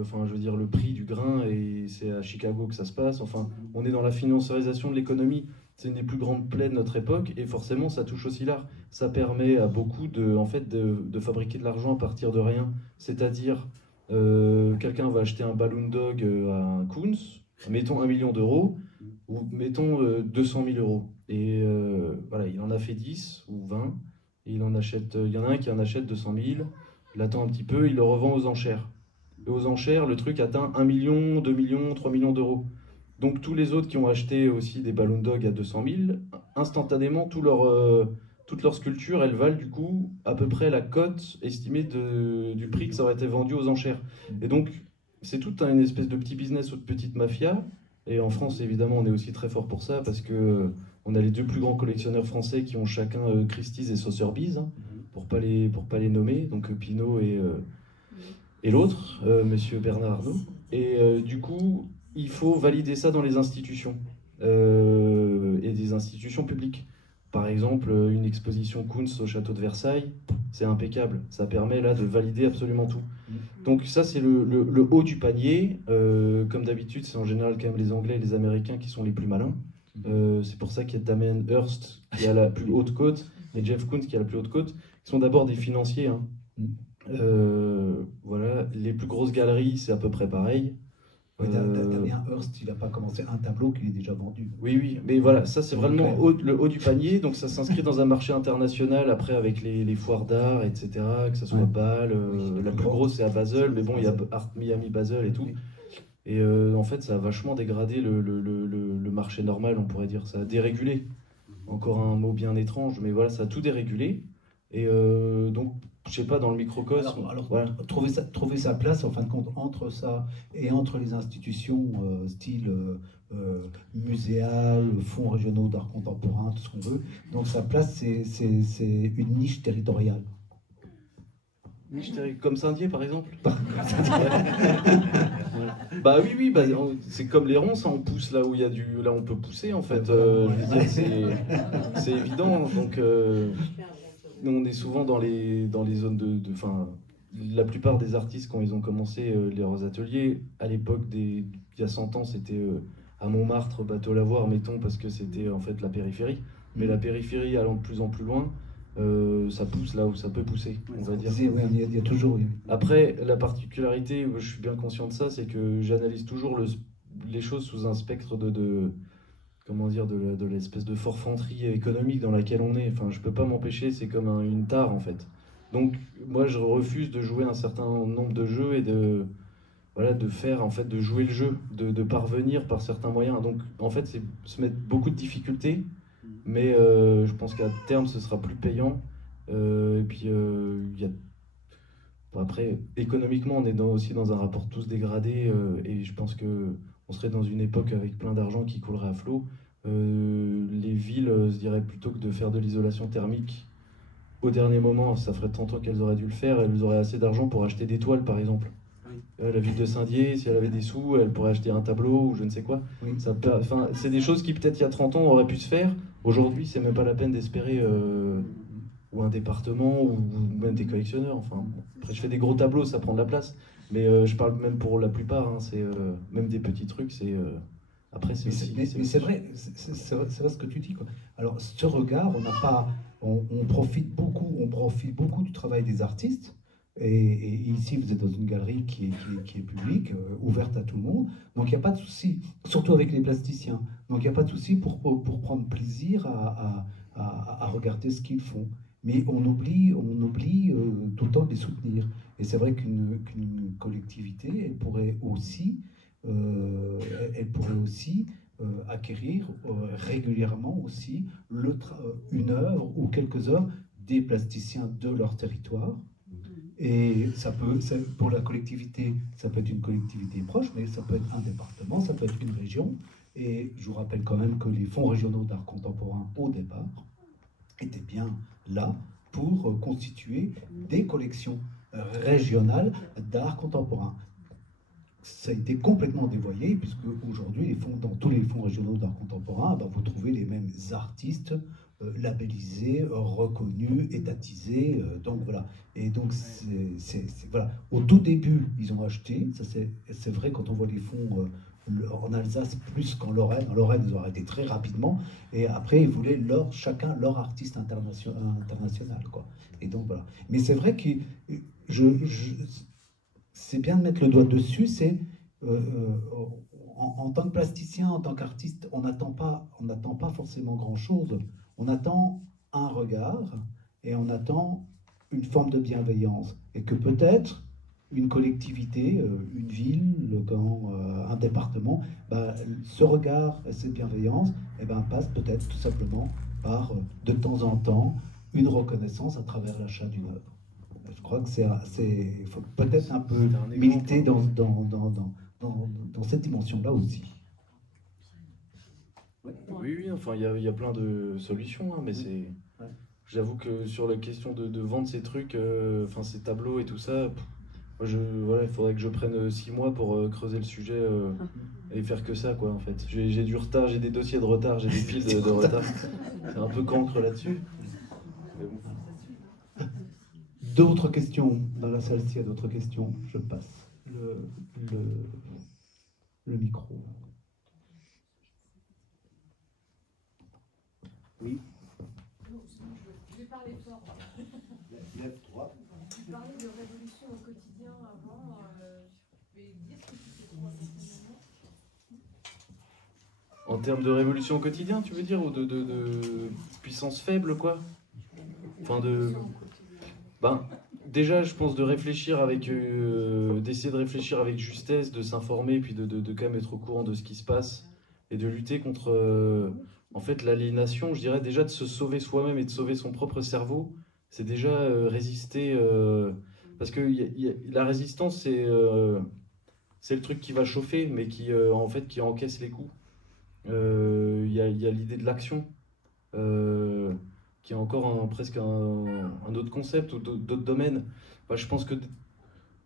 enfin je veux dire le prix du grain, et c'est à Chicago que ça se passe. Enfin, on est dans la financiarisation de l'économie. C'est une des plus grandes plaies de notre époque, et forcément ça touche aussi l'art. Ça permet à beaucoup de fabriquer de l'argent à partir de rien. C'est-à-dire, quelqu'un va acheter un Balloon Dog à Kunz, mettons 1 million d'euros, ou mettons 200 000 euros. Et voilà, il en a fait 10 ou 20, et il y en a un qui en achète 200 000, il attend un petit peu, il le revend aux enchères. Et aux enchères, le truc atteint 1 million, 2 millions, 3 millions d'euros. Donc tous les autres qui ont acheté aussi des Balloon Dog à 200 000, instantanément, toutes leurs sculptures, elles valent du coup à peu près la cote estimée du prix que ça aurait été vendu aux enchères. Et donc c'est tout une espèce de petit business ou de petite mafia. Et en France, évidemment, on est aussi très fort pour ça, parce que on a les deux plus grands collectionneurs français qui ont chacun Christie's et Sotheby's, hein, pour pas les nommer, donc Pinault et l'autre, monsieur Bernard Arnault. Et du coup, il faut valider ça dans les institutions, et des institutions publiques. Par exemple, une exposition Kunz au château de Versailles, c'est impeccable. Ça permet là de valider absolument tout. Donc ça, c'est le haut du panier. Comme d'habitude, c'est en général quand même les Anglais et les Américains qui sont les plus malins. C'est pour ça qu'il y a Damien Hirst qui a la plus haute cote et Jeff Koons qui a la plus haute cote. Ils sont d'abord des financiers, hein. Voilà, les plus grosses galeries, c'est à peu près pareil. Damien Hirst, il n'a pas commencé un tableau qu'il est déjà vendu. Oui, mais voilà, ça c'est vraiment le haut du panier, donc ça s'inscrit dans un marché international après avec les foires d'art, etc., que ce soit Bâle, la plus grosse c'est à Basel, mais bon, il y a Art Miami, Basel et tout. Et en fait, ça a vachement dégradé le marché normal, on pourrait dire, ça a dérégulé. Encore un mot bien étrange, mais voilà, ça a tout dérégulé. Et donc, je sais pas, dans le microcosme. Alors voilà. trouver sa place, en fin de compte, entre ça et entre les institutions style muséal, fonds régionaux d'art contemporain, tout ce qu'on veut. Donc sa place, c'est une niche territoriale. Comme Saint-Dié, par exemple. Bah oui, bah, c'est comme les ronces, ça, on pousse là où il y a là on peut pousser en fait. Je veux dire, c'est évident. Donc nous, on est souvent dans les zones enfin, la plupart des artistes, quand ils ont commencé leurs ateliers, à l'époque il y a 100 ans, c'était à Montmartre, Bateau-Lavoir, mettons, parce que c'était en fait la périphérie. Mais la périphérie allant de plus en plus loin, ça pousse là où ça peut pousser, on va dire. Il y a toujours. Après, la particularité, je suis bien conscient de ça, c'est que j'analyse toujours les choses sous un spectre comment dire, de l'espèce de forfanterie économique dans laquelle on est. Enfin, je peux pas m'empêcher, c'est comme une tare en fait. Donc, moi, je refuse de jouer un certain nombre de jeux et de faire, en fait, de jouer le jeu, de parvenir par certains moyens. Donc, en fait, c'est se mettre beaucoup de difficultés, mais je pense qu'à terme, ce sera plus payant. Et puis, après, économiquement, on est aussi dans un rapport tous dégradé, et je pense qu'on serait dans une époque avec plein d'argent qui coulerait à flot. Les villes, je dirais, plutôt que de faire de l'isolation thermique au dernier moment, ça ferait 30 ans qu'elles auraient dû le faire, elles auraient assez d'argent pour acheter des toiles, par exemple. La ville de Saint-Dié, si elle avait des sous, elle pourrait acheter un tableau ou je ne sais quoi. C'est des choses qui, peut-être il y a 30 ans, auraient pu se faire. Aujourd'hui, c'est même pas la peine d'espérer ou un département, ou même des collectionneurs. Enfin, après, je fais des gros tableaux, ça prend de la place. Mais je parle même pour la plupart, hein, c'est même des petits trucs, c'est... après, c'est aussi... Mais c'est vrai, c'est vrai ce que tu dis, quoi. Alors, ce regard, on n'a pas... On profite beaucoup du travail des artistes. Et ici, vous êtes dans une galerie qui est publique, ouverte à tout le monde. Donc, il n'y a pas de souci, surtout avec les plasticiens. Donc, il n'y a pas de souci pour prendre plaisir à regarder ce qu'ils font. Mais on oublie tout le temps de les soutenir. Et c'est vrai qu'une collectivité, euh, elle pourrait aussi acquérir régulièrement aussi une œuvre ou quelques œuvres des plasticiens de leur territoire. Et pour la collectivité, ça peut être une collectivité proche, mais ça peut être un département, ça peut être une région. Et je vous rappelle quand même que les fonds régionaux d'art contemporain, au départ, étaient bien là pour constituer des collections régionales d'art contemporain. Ça a été complètement dévoyé, puisque aujourd'hui, dans tous les fonds régionaux d'art contemporain, vous trouvez les mêmes artistes labellisés, reconnus, étatisés. Donc voilà. Et donc, voilà. Au tout début, ils ont acheté. Ça, c'est vrai quand on voit les fonds en Alsace plus qu'en Lorraine. En Lorraine, ils ont arrêté très rapidement. Et après, ils voulaient chacun leur artiste international, quoi. Et donc voilà. Mais c'est vrai que c'est bien de mettre le doigt dessus, c'est en tant que plasticien, en tant qu'artiste, on n'attend pas forcément grand-chose. On attend un regard et on attend une forme de bienveillance. Et que peut-être une collectivité, une ville, un département, ce regard et cette bienveillance passe peut-être tout simplement par, de temps en temps, une reconnaissance à travers l'achat d'une œuvre. Je crois que il faut peut-être un peu militer dans cette dimension-là aussi. Oui, enfin, il y a plein de solutions, hein, mais c'est... Ouais. J'avoue que sur la question de vendre ces trucs, enfin ces tableaux et tout ça, voilà, il faudrait que je prenne 6 mois pour creuser le sujet et faire que ça, quoi, en fait. J'ai du retard, j'ai des dossiers de retard, j'ai des piles de retard. C'est un peu cancre là-dessus. Mais bon. D'autres questions dans la salle? S'il y a d'autres questions, je passe le micro. Oui. Je vais parler fort. Lève droit. Tu parlais de révolution au quotidien avant. Je vais dire ce que tu fais toi personnellement. En termes de révolution au quotidien, tu veux dire, ou de puissance faible, quoi? Enfin, déjà, je pense de réfléchir d'essayer de réfléchir avec justesse, de s'informer, puis de quand même être au courant de ce qui se passe, et de lutter contre, en fait, l'aliénation, je dirais déjà de se sauver soi-même et de sauver son propre cerveau, c'est déjà résister, parce que la résistance, c'est le truc qui va chauffer, mais en fait, qui encaisse les coups. Il y a l'idée de l'action, qui est encore presque un autre concept ou d'autres domaines. Je pense que,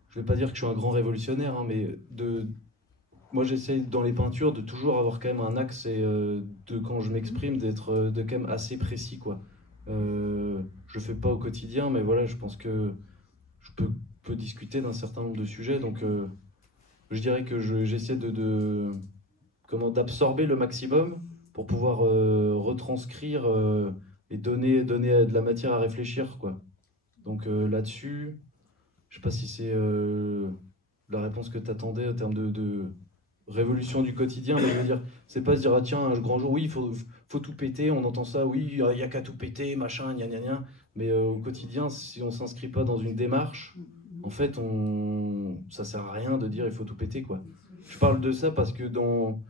je vais pas dire que je suis un grand révolutionnaire, hein, mais moi j'essaye dans les peintures de toujours avoir quand même un axe et quand je m'exprime d'être quand même assez précis, quoi. Je le fais pas au quotidien, mais voilà, je pense que je peux discuter d'un certain nombre de sujets, donc je dirais que j'essaie d'absorber le maximum pour pouvoir retranscrire et donner de la matière à réfléchir, quoi. Donc là-dessus, je sais pas si c'est la réponse que tu attendais en termes de révolution du quotidien, mais je veux dire, c'est pas se dire, ah tiens, un grand jour, oui, il faut tout péter, on entend ça, oui, il n'y a qu'à tout péter, machin, gna gna gna, mais au quotidien, si on s'inscrit pas dans une démarche, en fait, ça sert à rien de dire il faut tout péter, quoi. Je parle de ça parce que dans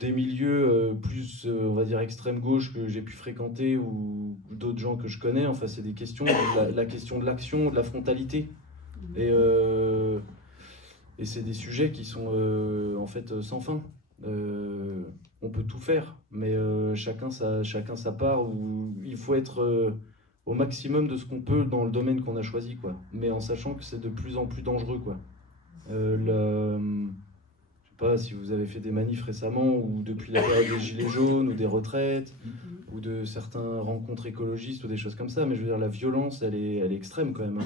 des milieux plus, on va dire, extrême gauche que j'ai pu fréquenter ou d'autres gens que je connais, enfin, c'est des questions, la question de l'action, de la frontalité. Et c'est des sujets qui sont en fait sans fin. On peut tout faire, mais chacun sa part, où il faut être au maximum de ce qu'on peut dans le domaine qu'on a choisi, quoi. Mais en sachant que c'est de plus en plus dangereux, quoi. Je sais pas, pas si vous avez fait des manifs récemment ou depuis la période des Gilets jaunes ou des retraites ou de certaines rencontres écologistes ou des choses comme ça, mais je veux dire, la violence, elle est extrême quand même.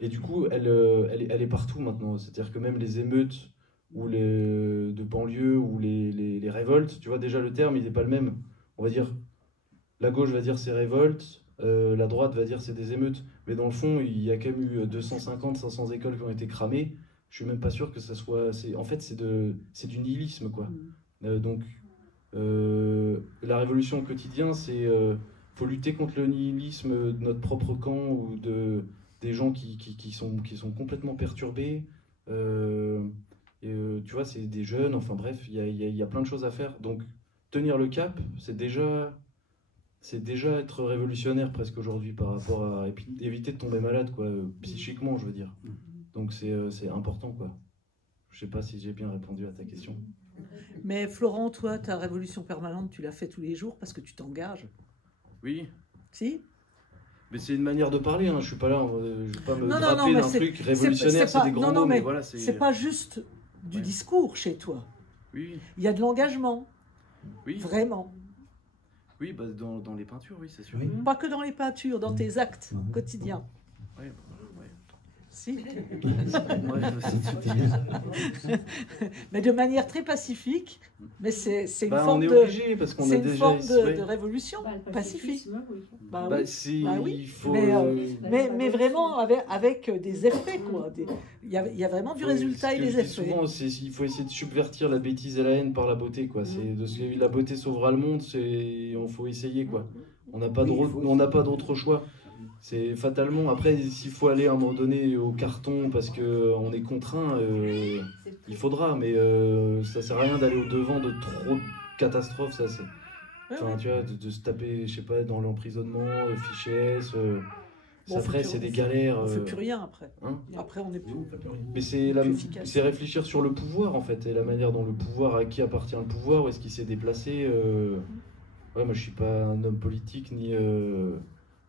Et du coup, elle est partout maintenant. C'est-à-dire que même les émeutes ou de banlieue ou les révoltes, tu vois, déjà le terme, il n'est pas le même. On va dire, la gauche va dire c'est révolte, la droite va dire c'est des émeutes. Mais dans le fond, il y a quand même eu 250, 500 écoles qui ont été cramées. Je suis même pas sûr que ça soit... En fait, c'est du nihilisme, quoi. Donc, la révolution au quotidien, c'est... faut lutter contre le nihilisme de notre propre camp ou des gens qui sont complètement perturbés. Tu vois, c'est des jeunes, enfin bref, il y a plein de choses à faire. Donc, tenir le cap, c'est déjà être révolutionnaire presque aujourd'hui par rapport à... Et puis, éviter de tomber malade, quoi, psychiquement, je veux dire. Donc, c'est important, quoi. Je sais pas si j'ai bien répondu à ta question. Mais Florent, toi, ta révolution permanente, tu l'as fait tous les jours parce que tu t'engages. Oui. Si? Mais c'est une manière de parler, hein. Je suis pas là, je vais pas me Non, draper d'un mais truc révolutionnaire, c'est des grands mots, mais voilà. C'est pas juste du discours chez toi. Oui, Il y a de l'engagement, oui. vraiment. Oui, bah, dans les peintures, oui, c'est sûr. Oui. Pas que dans les peintures, dans tes actes quotidiens. Ouais, ouais. Si. Ouais, Mais de manière très pacifique. Mais c'est une bah, forme on est de... obligé parce qu'on a C'est une déjà... forme ouais. de révolution Bah, le pacifique. pacifisme, oui. Bah Bah, oui. Bah oui. il faut... Mais vraiment avec des effets, quoi. Il y a vraiment du résultat et Ce que des je dis effets. souvent, il faut essayer de subvertir la bêtise et la haine par la beauté, quoi. La beauté sauvera le monde, il faut essayer, quoi. On n'a pas d'autre choix. C'est fatalement. Après, s'il faut aller à un moment donné au carton parce qu'on est contraint, il faudra. Mais ça sert à rien d'aller au devant de trop de catastrophes. Ça, enfin, tu vois, de se taper, je sais pas, dans l'emprisonnement, fichier S. Après, c'est des galères. On ne fait plus rien après. Hein, Après, on n'est plus. mais efficace. c'est réfléchir sur le pouvoir, en fait, et la manière dont le pouvoir, à qui appartient le pouvoir, où est-ce qu'il s'est déplacé. Ouais, moi, je suis pas un homme politique ni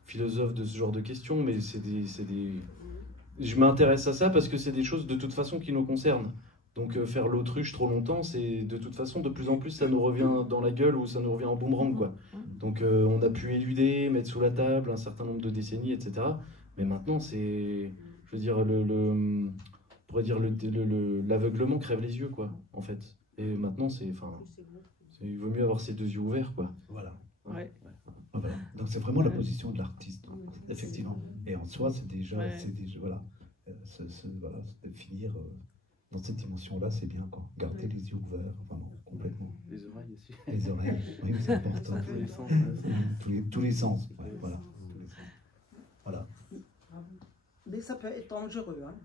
philosophe de ce genre de questions, mais je m'intéresse à ça parce que c'est des choses de toute façon qui nous concernent. Donc faire l'autruche trop longtemps, c'est de toute façon, de plus en plus, ça nous revient dans la gueule ou ça nous revient en boomerang, quoi. Donc on a pu éluder, mettre sous la table un certain nombre de décennies, etc. Mais maintenant, c'est, je veux dire, on pourrait dire l'aveuglement crève les yeux, quoi, en fait. Et maintenant, il vaut mieux avoir ses deux yeux ouverts, quoi. Voilà. Ouais. Voilà. Donc c'est vraiment la position de l'artiste, effectivement. Et en soi, c'est déjà, voilà, voilà, de finir dans cette dimension-là, c'est bien, quoi. Garder les yeux ouverts, vraiment, complètement. Les oreilles aussi. Les oreilles, oui, c'est important. Tous les sens. Tous les sens, ouais, voilà. Tous les sens. Voilà. Mais ça peut être dangereux, hein.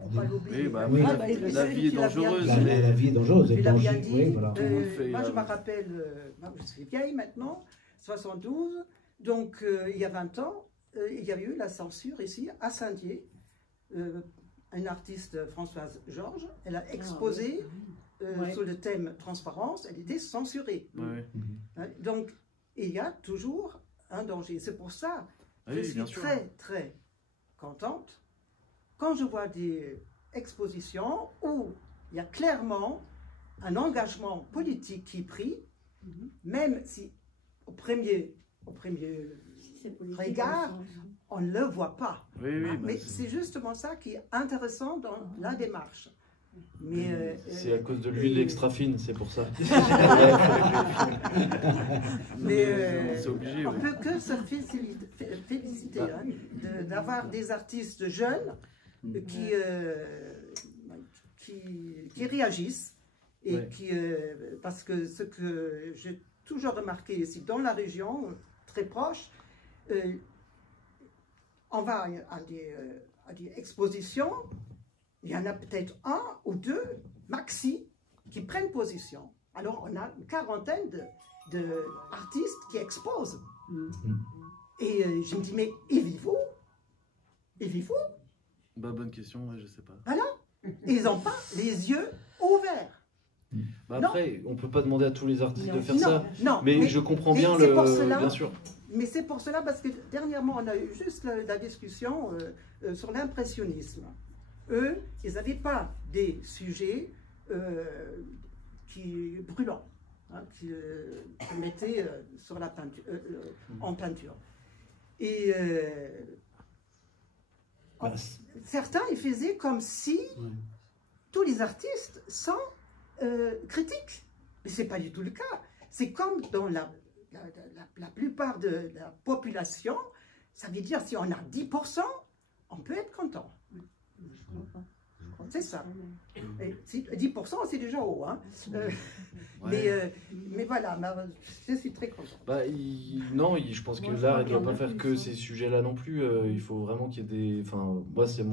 On Oui. va l'oublier. Oui, bah, Oui. la vie est dangereuse. La vie est dangereuse. Tu elle l'as dange- bien dit. oui, voilà. Tout le monde fait, Moi, je me rappelle, je suis vieille maintenant, 72, donc il y a 20 ans, il y avait eu la censure ici, à Saint-Dié. Une artiste, Françoise Georges, elle a exposé sous le thème transparence, elle était censurée. Ouais. Hein, donc, il y a toujours un danger. C'est pour ça que je Oui, suis bien sûr. très, très contente quand je vois des expositions où il y a clairement un engagement politique qui est pris, même si au premier regard, on ne le voit pas. Oui, oui, Hein, bah, mais c'est justement ça qui est intéressant dans la démarche. Mais, c'est à cause de l'huile extra fine, c'est pour ça. mais c'est obligé. on Ouais. ne peut que se féliciter hein, d'avoir des artistes jeunes qui réagissent et Ouais. parce que ce que j'ai toujours remarqué ici dans la région, très proche, on va à des expositions, il y en a peut-être un ou deux maxi qui prennent position. Alors on a une quarantaine d'artistes qui exposent. Et je me dis, mais ils vivent où? Ils vivent où? Bah, bonne question, ouais, je sais pas. Voilà. Ils n'ont pas les yeux ouverts. Bah, Non. après, on peut pas demander à tous les artistes de faire Non, ça. non. Mais je comprends bien c'est pour cela- bien sûr. Mais c'est pour cela, parce que dernièrement, on a eu juste la discussion sur l'impressionnisme. eux, ils n'avaient pas des sujets brûlants, hein, qui mettaient sur la peinture, en peinture. Et certains, ils faisaient comme si tous les artistes sont critiques. Mais ce n'est pas du tout le cas. C'est comme dans la plupart de la population, ça veut dire si on a 10%, on peut être content. C'est ça. Et 10%, c'est déjà haut. Hein. Mais voilà, je suis très content. Bah, non, je pense que l'art ne doit pas faire que ces sujets-là non plus. Il faut vraiment qu'il y ait des... Enfin, moi, c'est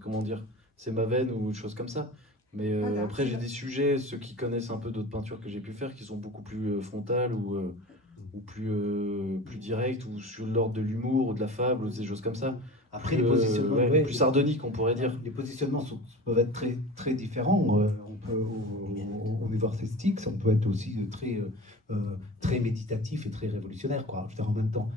comment dire, c'est ma veine ou des choses comme ça. Mais Voilà, après, j'ai des sujets, ceux qui connaissent un peu d'autres peintures que j'ai pu faire, qui sont beaucoup plus frontales ou plus directes, ou sur l'ordre de l'humour ou de la fable, ou des choses comme ça. Après, les positionnements, plus sardoniques, on pourrait dire. Les positionnements peuvent être très, très différents. On peut, au niveau artistique, ça peut être aussi très méditatif et très révolutionnaire, quoi. Je veux dire, en même temps.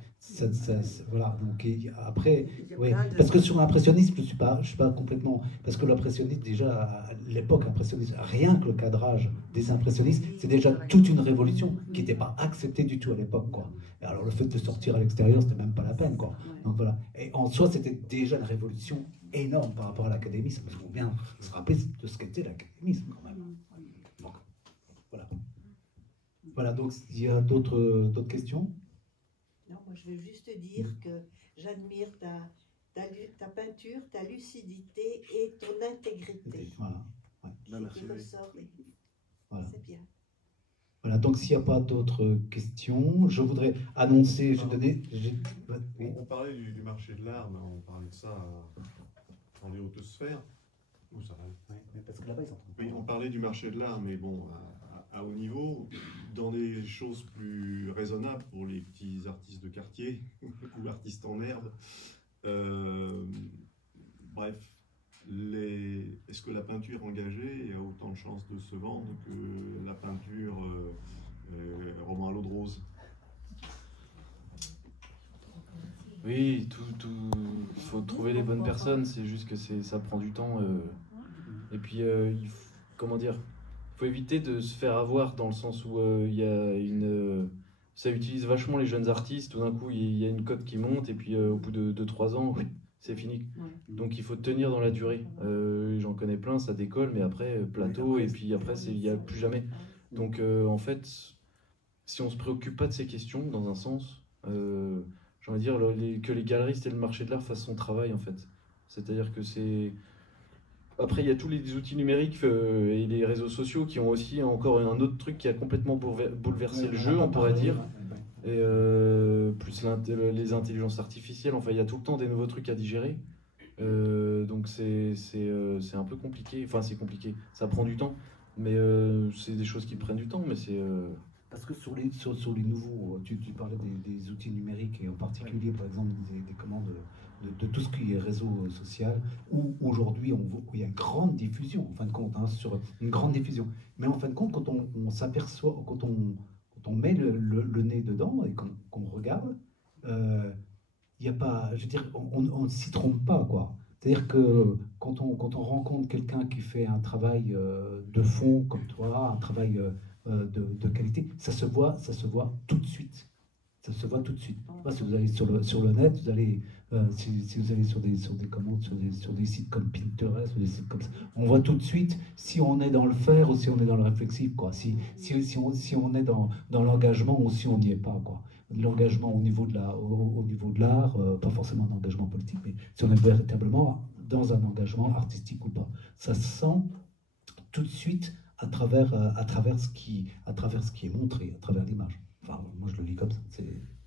Voilà. Donc, après, oui. Parce que sur l'impressionnisme, je suis pas complètement. Parce que l'impressionnisme, déjà, à l'époque impressionniste, rien que le cadrage des impressionnistes, c'est déjà toute une révolution qui n'était pas acceptée du tout à l'époque, quoi. Et alors, le fait de sortir à l'extérieur, c'était même pas la peine, quoi. Donc voilà. Et en soi, c'était déjà une révolution énorme par rapport à l'académisme. Il faut bien se rappeler de ce qu'était l'académisme, quand même. Donc, voilà. Voilà, donc, il y a d'autres questions? Non, moi je veux juste dire que j'admire ta peinture, ta lucidité et ton intégrité. Voilà. Ouais. Qui ressort. Voilà. C'est bien. Voilà, donc s'il n'y a pas d'autres questions, je voudrais annoncer, On parlait du marché de l'art, on parlait de ça dans les hautes sphères. Où ça va? Parce que là-bas, ils entendent. Oui, on parlait du marché de l'art, mais bon, à haut niveau, dans des choses plus raisonnables pour les petits artistes de quartier ou artistes en herbe. Bref, est-ce que la peinture engagée a autant de chances de se vendre que la peinture roman à l'eau de rose? Oui, il faut trouver les bonnes personnes, c'est juste que ça prend du temps. Et puis, comment dire, il faut éviter de se faire avoir dans le sens où ça utilise vachement les jeunes artistes, tout d'un coup il y a une cote qui monte et puis au bout de 2-3 ans, c'est fini. Donc il faut tenir dans la durée. J'en connais plein, ça décolle, mais après plateau, et puis après il n'y a plus jamais. Donc en fait, si on ne se préoccupe pas de ces questions, dans un sens, j'ai envie de dire que les galeristes et le marché de l'art fassent son travail en fait. C'est-à-dire que c'est... Après, il y a tous les outils numériques et les réseaux sociaux qui ont aussi encore un autre truc qui a complètement bouleversé le jeu, on pourrait dire. Et plus les intelligences artificielles, enfin, il y a tout le temps des nouveaux trucs à digérer. Donc c'est un peu compliqué. Enfin, c'est compliqué. Ça prend du temps. Mais c'est des choses qui prennent du temps, mais c'est... Parce que sur les nouveaux, tu parlais des outils numériques, et en particulier, par exemple, des commandes de tout ce qui est réseau social, où aujourd'hui, il y a une grande diffusion, en fin de compte, hein, sur une grande diffusion. Mais en fin de compte, quand on s'aperçoit, quand on met le nez dedans et qu'on regarde, il n'y a pas, je veux dire, on ne s'y trompe pas, quoi. C'est-à-dire que quand on rencontre quelqu'un qui fait un travail de fond comme toi, un travail de qualité, ça se voit tout de suite. Ça se voit tout de suite. Si vous allez sur le net, vous allez, si vous allez sur des commandes, sur des sites comme Pinterest, ou des sites comme ça, on voit tout de suite si on est dans le faire ou si on est dans le réflexif, quoi. Si on est dans l'engagement ou si on n'y est pas, quoi. L'engagement au niveau de l'art, pas forcément un engagement politique, mais si on est véritablement dans un engagement artistique ou pas. Ça se sent tout de suite à travers ce qui est montré, à travers l'image. Enfin, moi je le lis comme ça.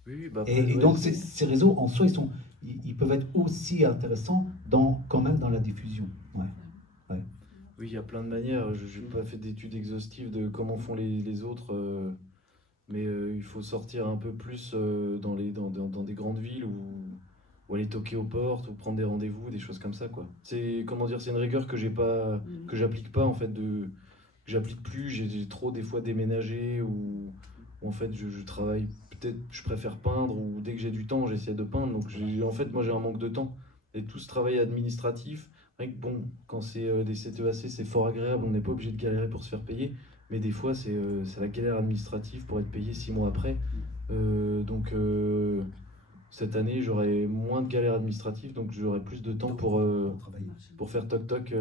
Oui, bah, et donc ces réseaux en soi, ils peuvent être aussi intéressants quand même dans la diffusion. Ouais. Oui, il y a plein de manières. Je n'ai pas fait d'études exhaustives de comment font les autres, mais il faut sortir un peu plus dans des grandes villes ou aller toquer aux portes ou prendre des rendez-vous, des choses comme ça, quoi. C'est une rigueur que j'applique pas en fait, que j'applique plus. J'ai trop des fois déménagé ou en fait je travaille, peut-être je préfère peindre, ou dès que j'ai du temps j'essaie de peindre. Donc en fait moi j'ai un manque de temps, et tout ce travail administratif vrai que bon, quand c'est des CTEAC, c'est fort agréable, on n'est pas obligé de galérer pour se faire payer, mais des fois c'est la galère administrative pour être payé 6 mois après. Donc cette année j'aurai moins de galère administrative, donc j'aurai plus de temps pour faire toc toc,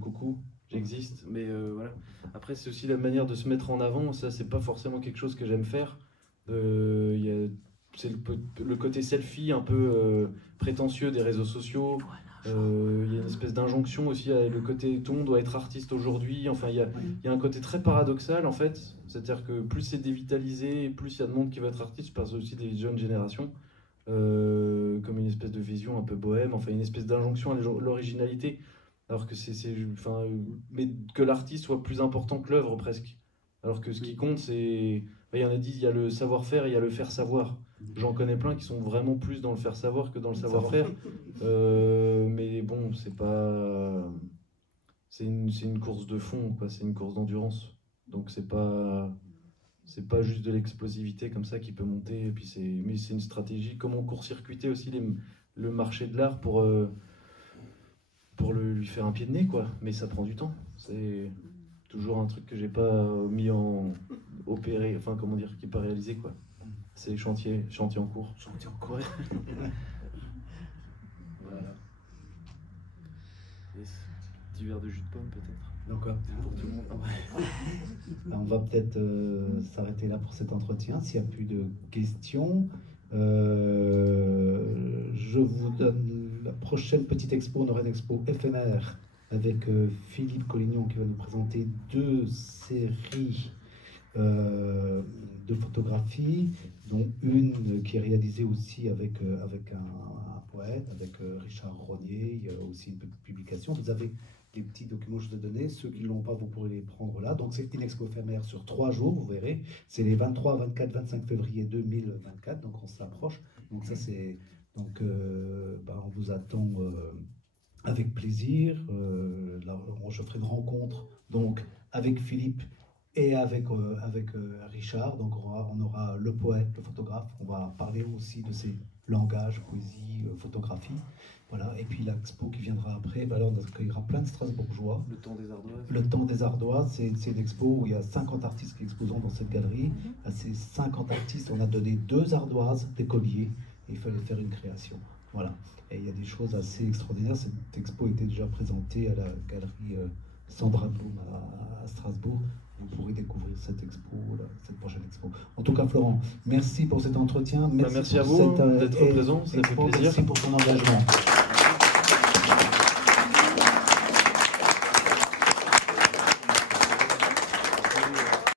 coucou, j'existe. Mais voilà. Après c'est aussi la manière de se mettre en avant, ça c'est pas forcément quelque chose que j'aime faire. C'est le côté selfie un peu prétentieux des réseaux sociaux. Il y a une espèce d'injonction aussi, le côté tout le monde doit être artiste aujourd'hui. Enfin, il y a un côté très paradoxal en fait. C'est-à-dire que plus c'est dévitalisé, plus il y a de monde qui veut être artiste. Je parle aussi des jeunes générations, comme une espèce de vision un peu bohème, enfin une espèce d'injonction à l'originalité. Alors que mais que l'artiste soit plus important que l'œuvre presque. Alors que ce qui compte, c'est. Il y en a dit, il y a le savoir-faire et il y a le faire-savoir. J'en connais plein qui sont vraiment plus dans le faire-savoir que dans le savoir-faire. Mais bon, c'est pas. C'est une course de fond, quoi. C'est une course d'endurance. Donc c'est pas juste de l'explosivité comme ça qui peut monter. Et puis mais c'est une stratégie. Comment court-circuiter aussi le marché de l'art pour lui faire un pied de nez, quoi. Mais ça prend du temps. C'est toujours un truc que j'ai pas mis en opéré, enfin comment dire, qui n'est pas réalisé, quoi. C'est chantier en cours. Chantier en cours. Ouais. Voilà. Et petit verre de jus de pomme peut-être. Donc, pour tout le monde. on va peut-être s'arrêter là pour cet entretien. S'il n'y a plus de questions, je vous donne la prochaine petite expo. On aura une expo éphémère avec Philippe Collignon qui va nous présenter 2 séries de photographies, dont une qui est réalisée aussi avec un poète, avec Richard Rognier. Il y a aussi une petite publication. Vous avez les petits documents que je vous ai donnés. Ceux qui ne l'ont pas, vous pourrez les prendre là. Donc c'est une expo éphémère sur 3 jours, vous verrez. C'est les 23, 24, 25 février 2024, donc on s'approche. Donc ça c'est... Donc on vous attend avec plaisir. Là, je ferai une rencontre donc avec Philippe et avec Richard. Donc on aura le poète, le photographe. On va parler aussi de ses langages, poésie, photographie. Voilà. Et puis l'expo qui viendra après, là, on accueillera plein de Strasbourgeois. Le temps des ardoises. Le temps des ardoises, c'est une expo où il y a 50 artistes qui exposent dans cette galerie. À ces 50 artistes, on a donné 2 ardoises, des colliers, et il fallait faire une création. Voilà. Et il y a des choses assez extraordinaires. Cette expo était déjà présentée à la galerie Sandra Blum à Strasbourg. Vous pourrez découvrir cette expo, cette prochaine expo. En tout cas, Florent, merci pour cet entretien. Merci à vous d'être présent, ça fait plaisir. Merci pour ton engagement.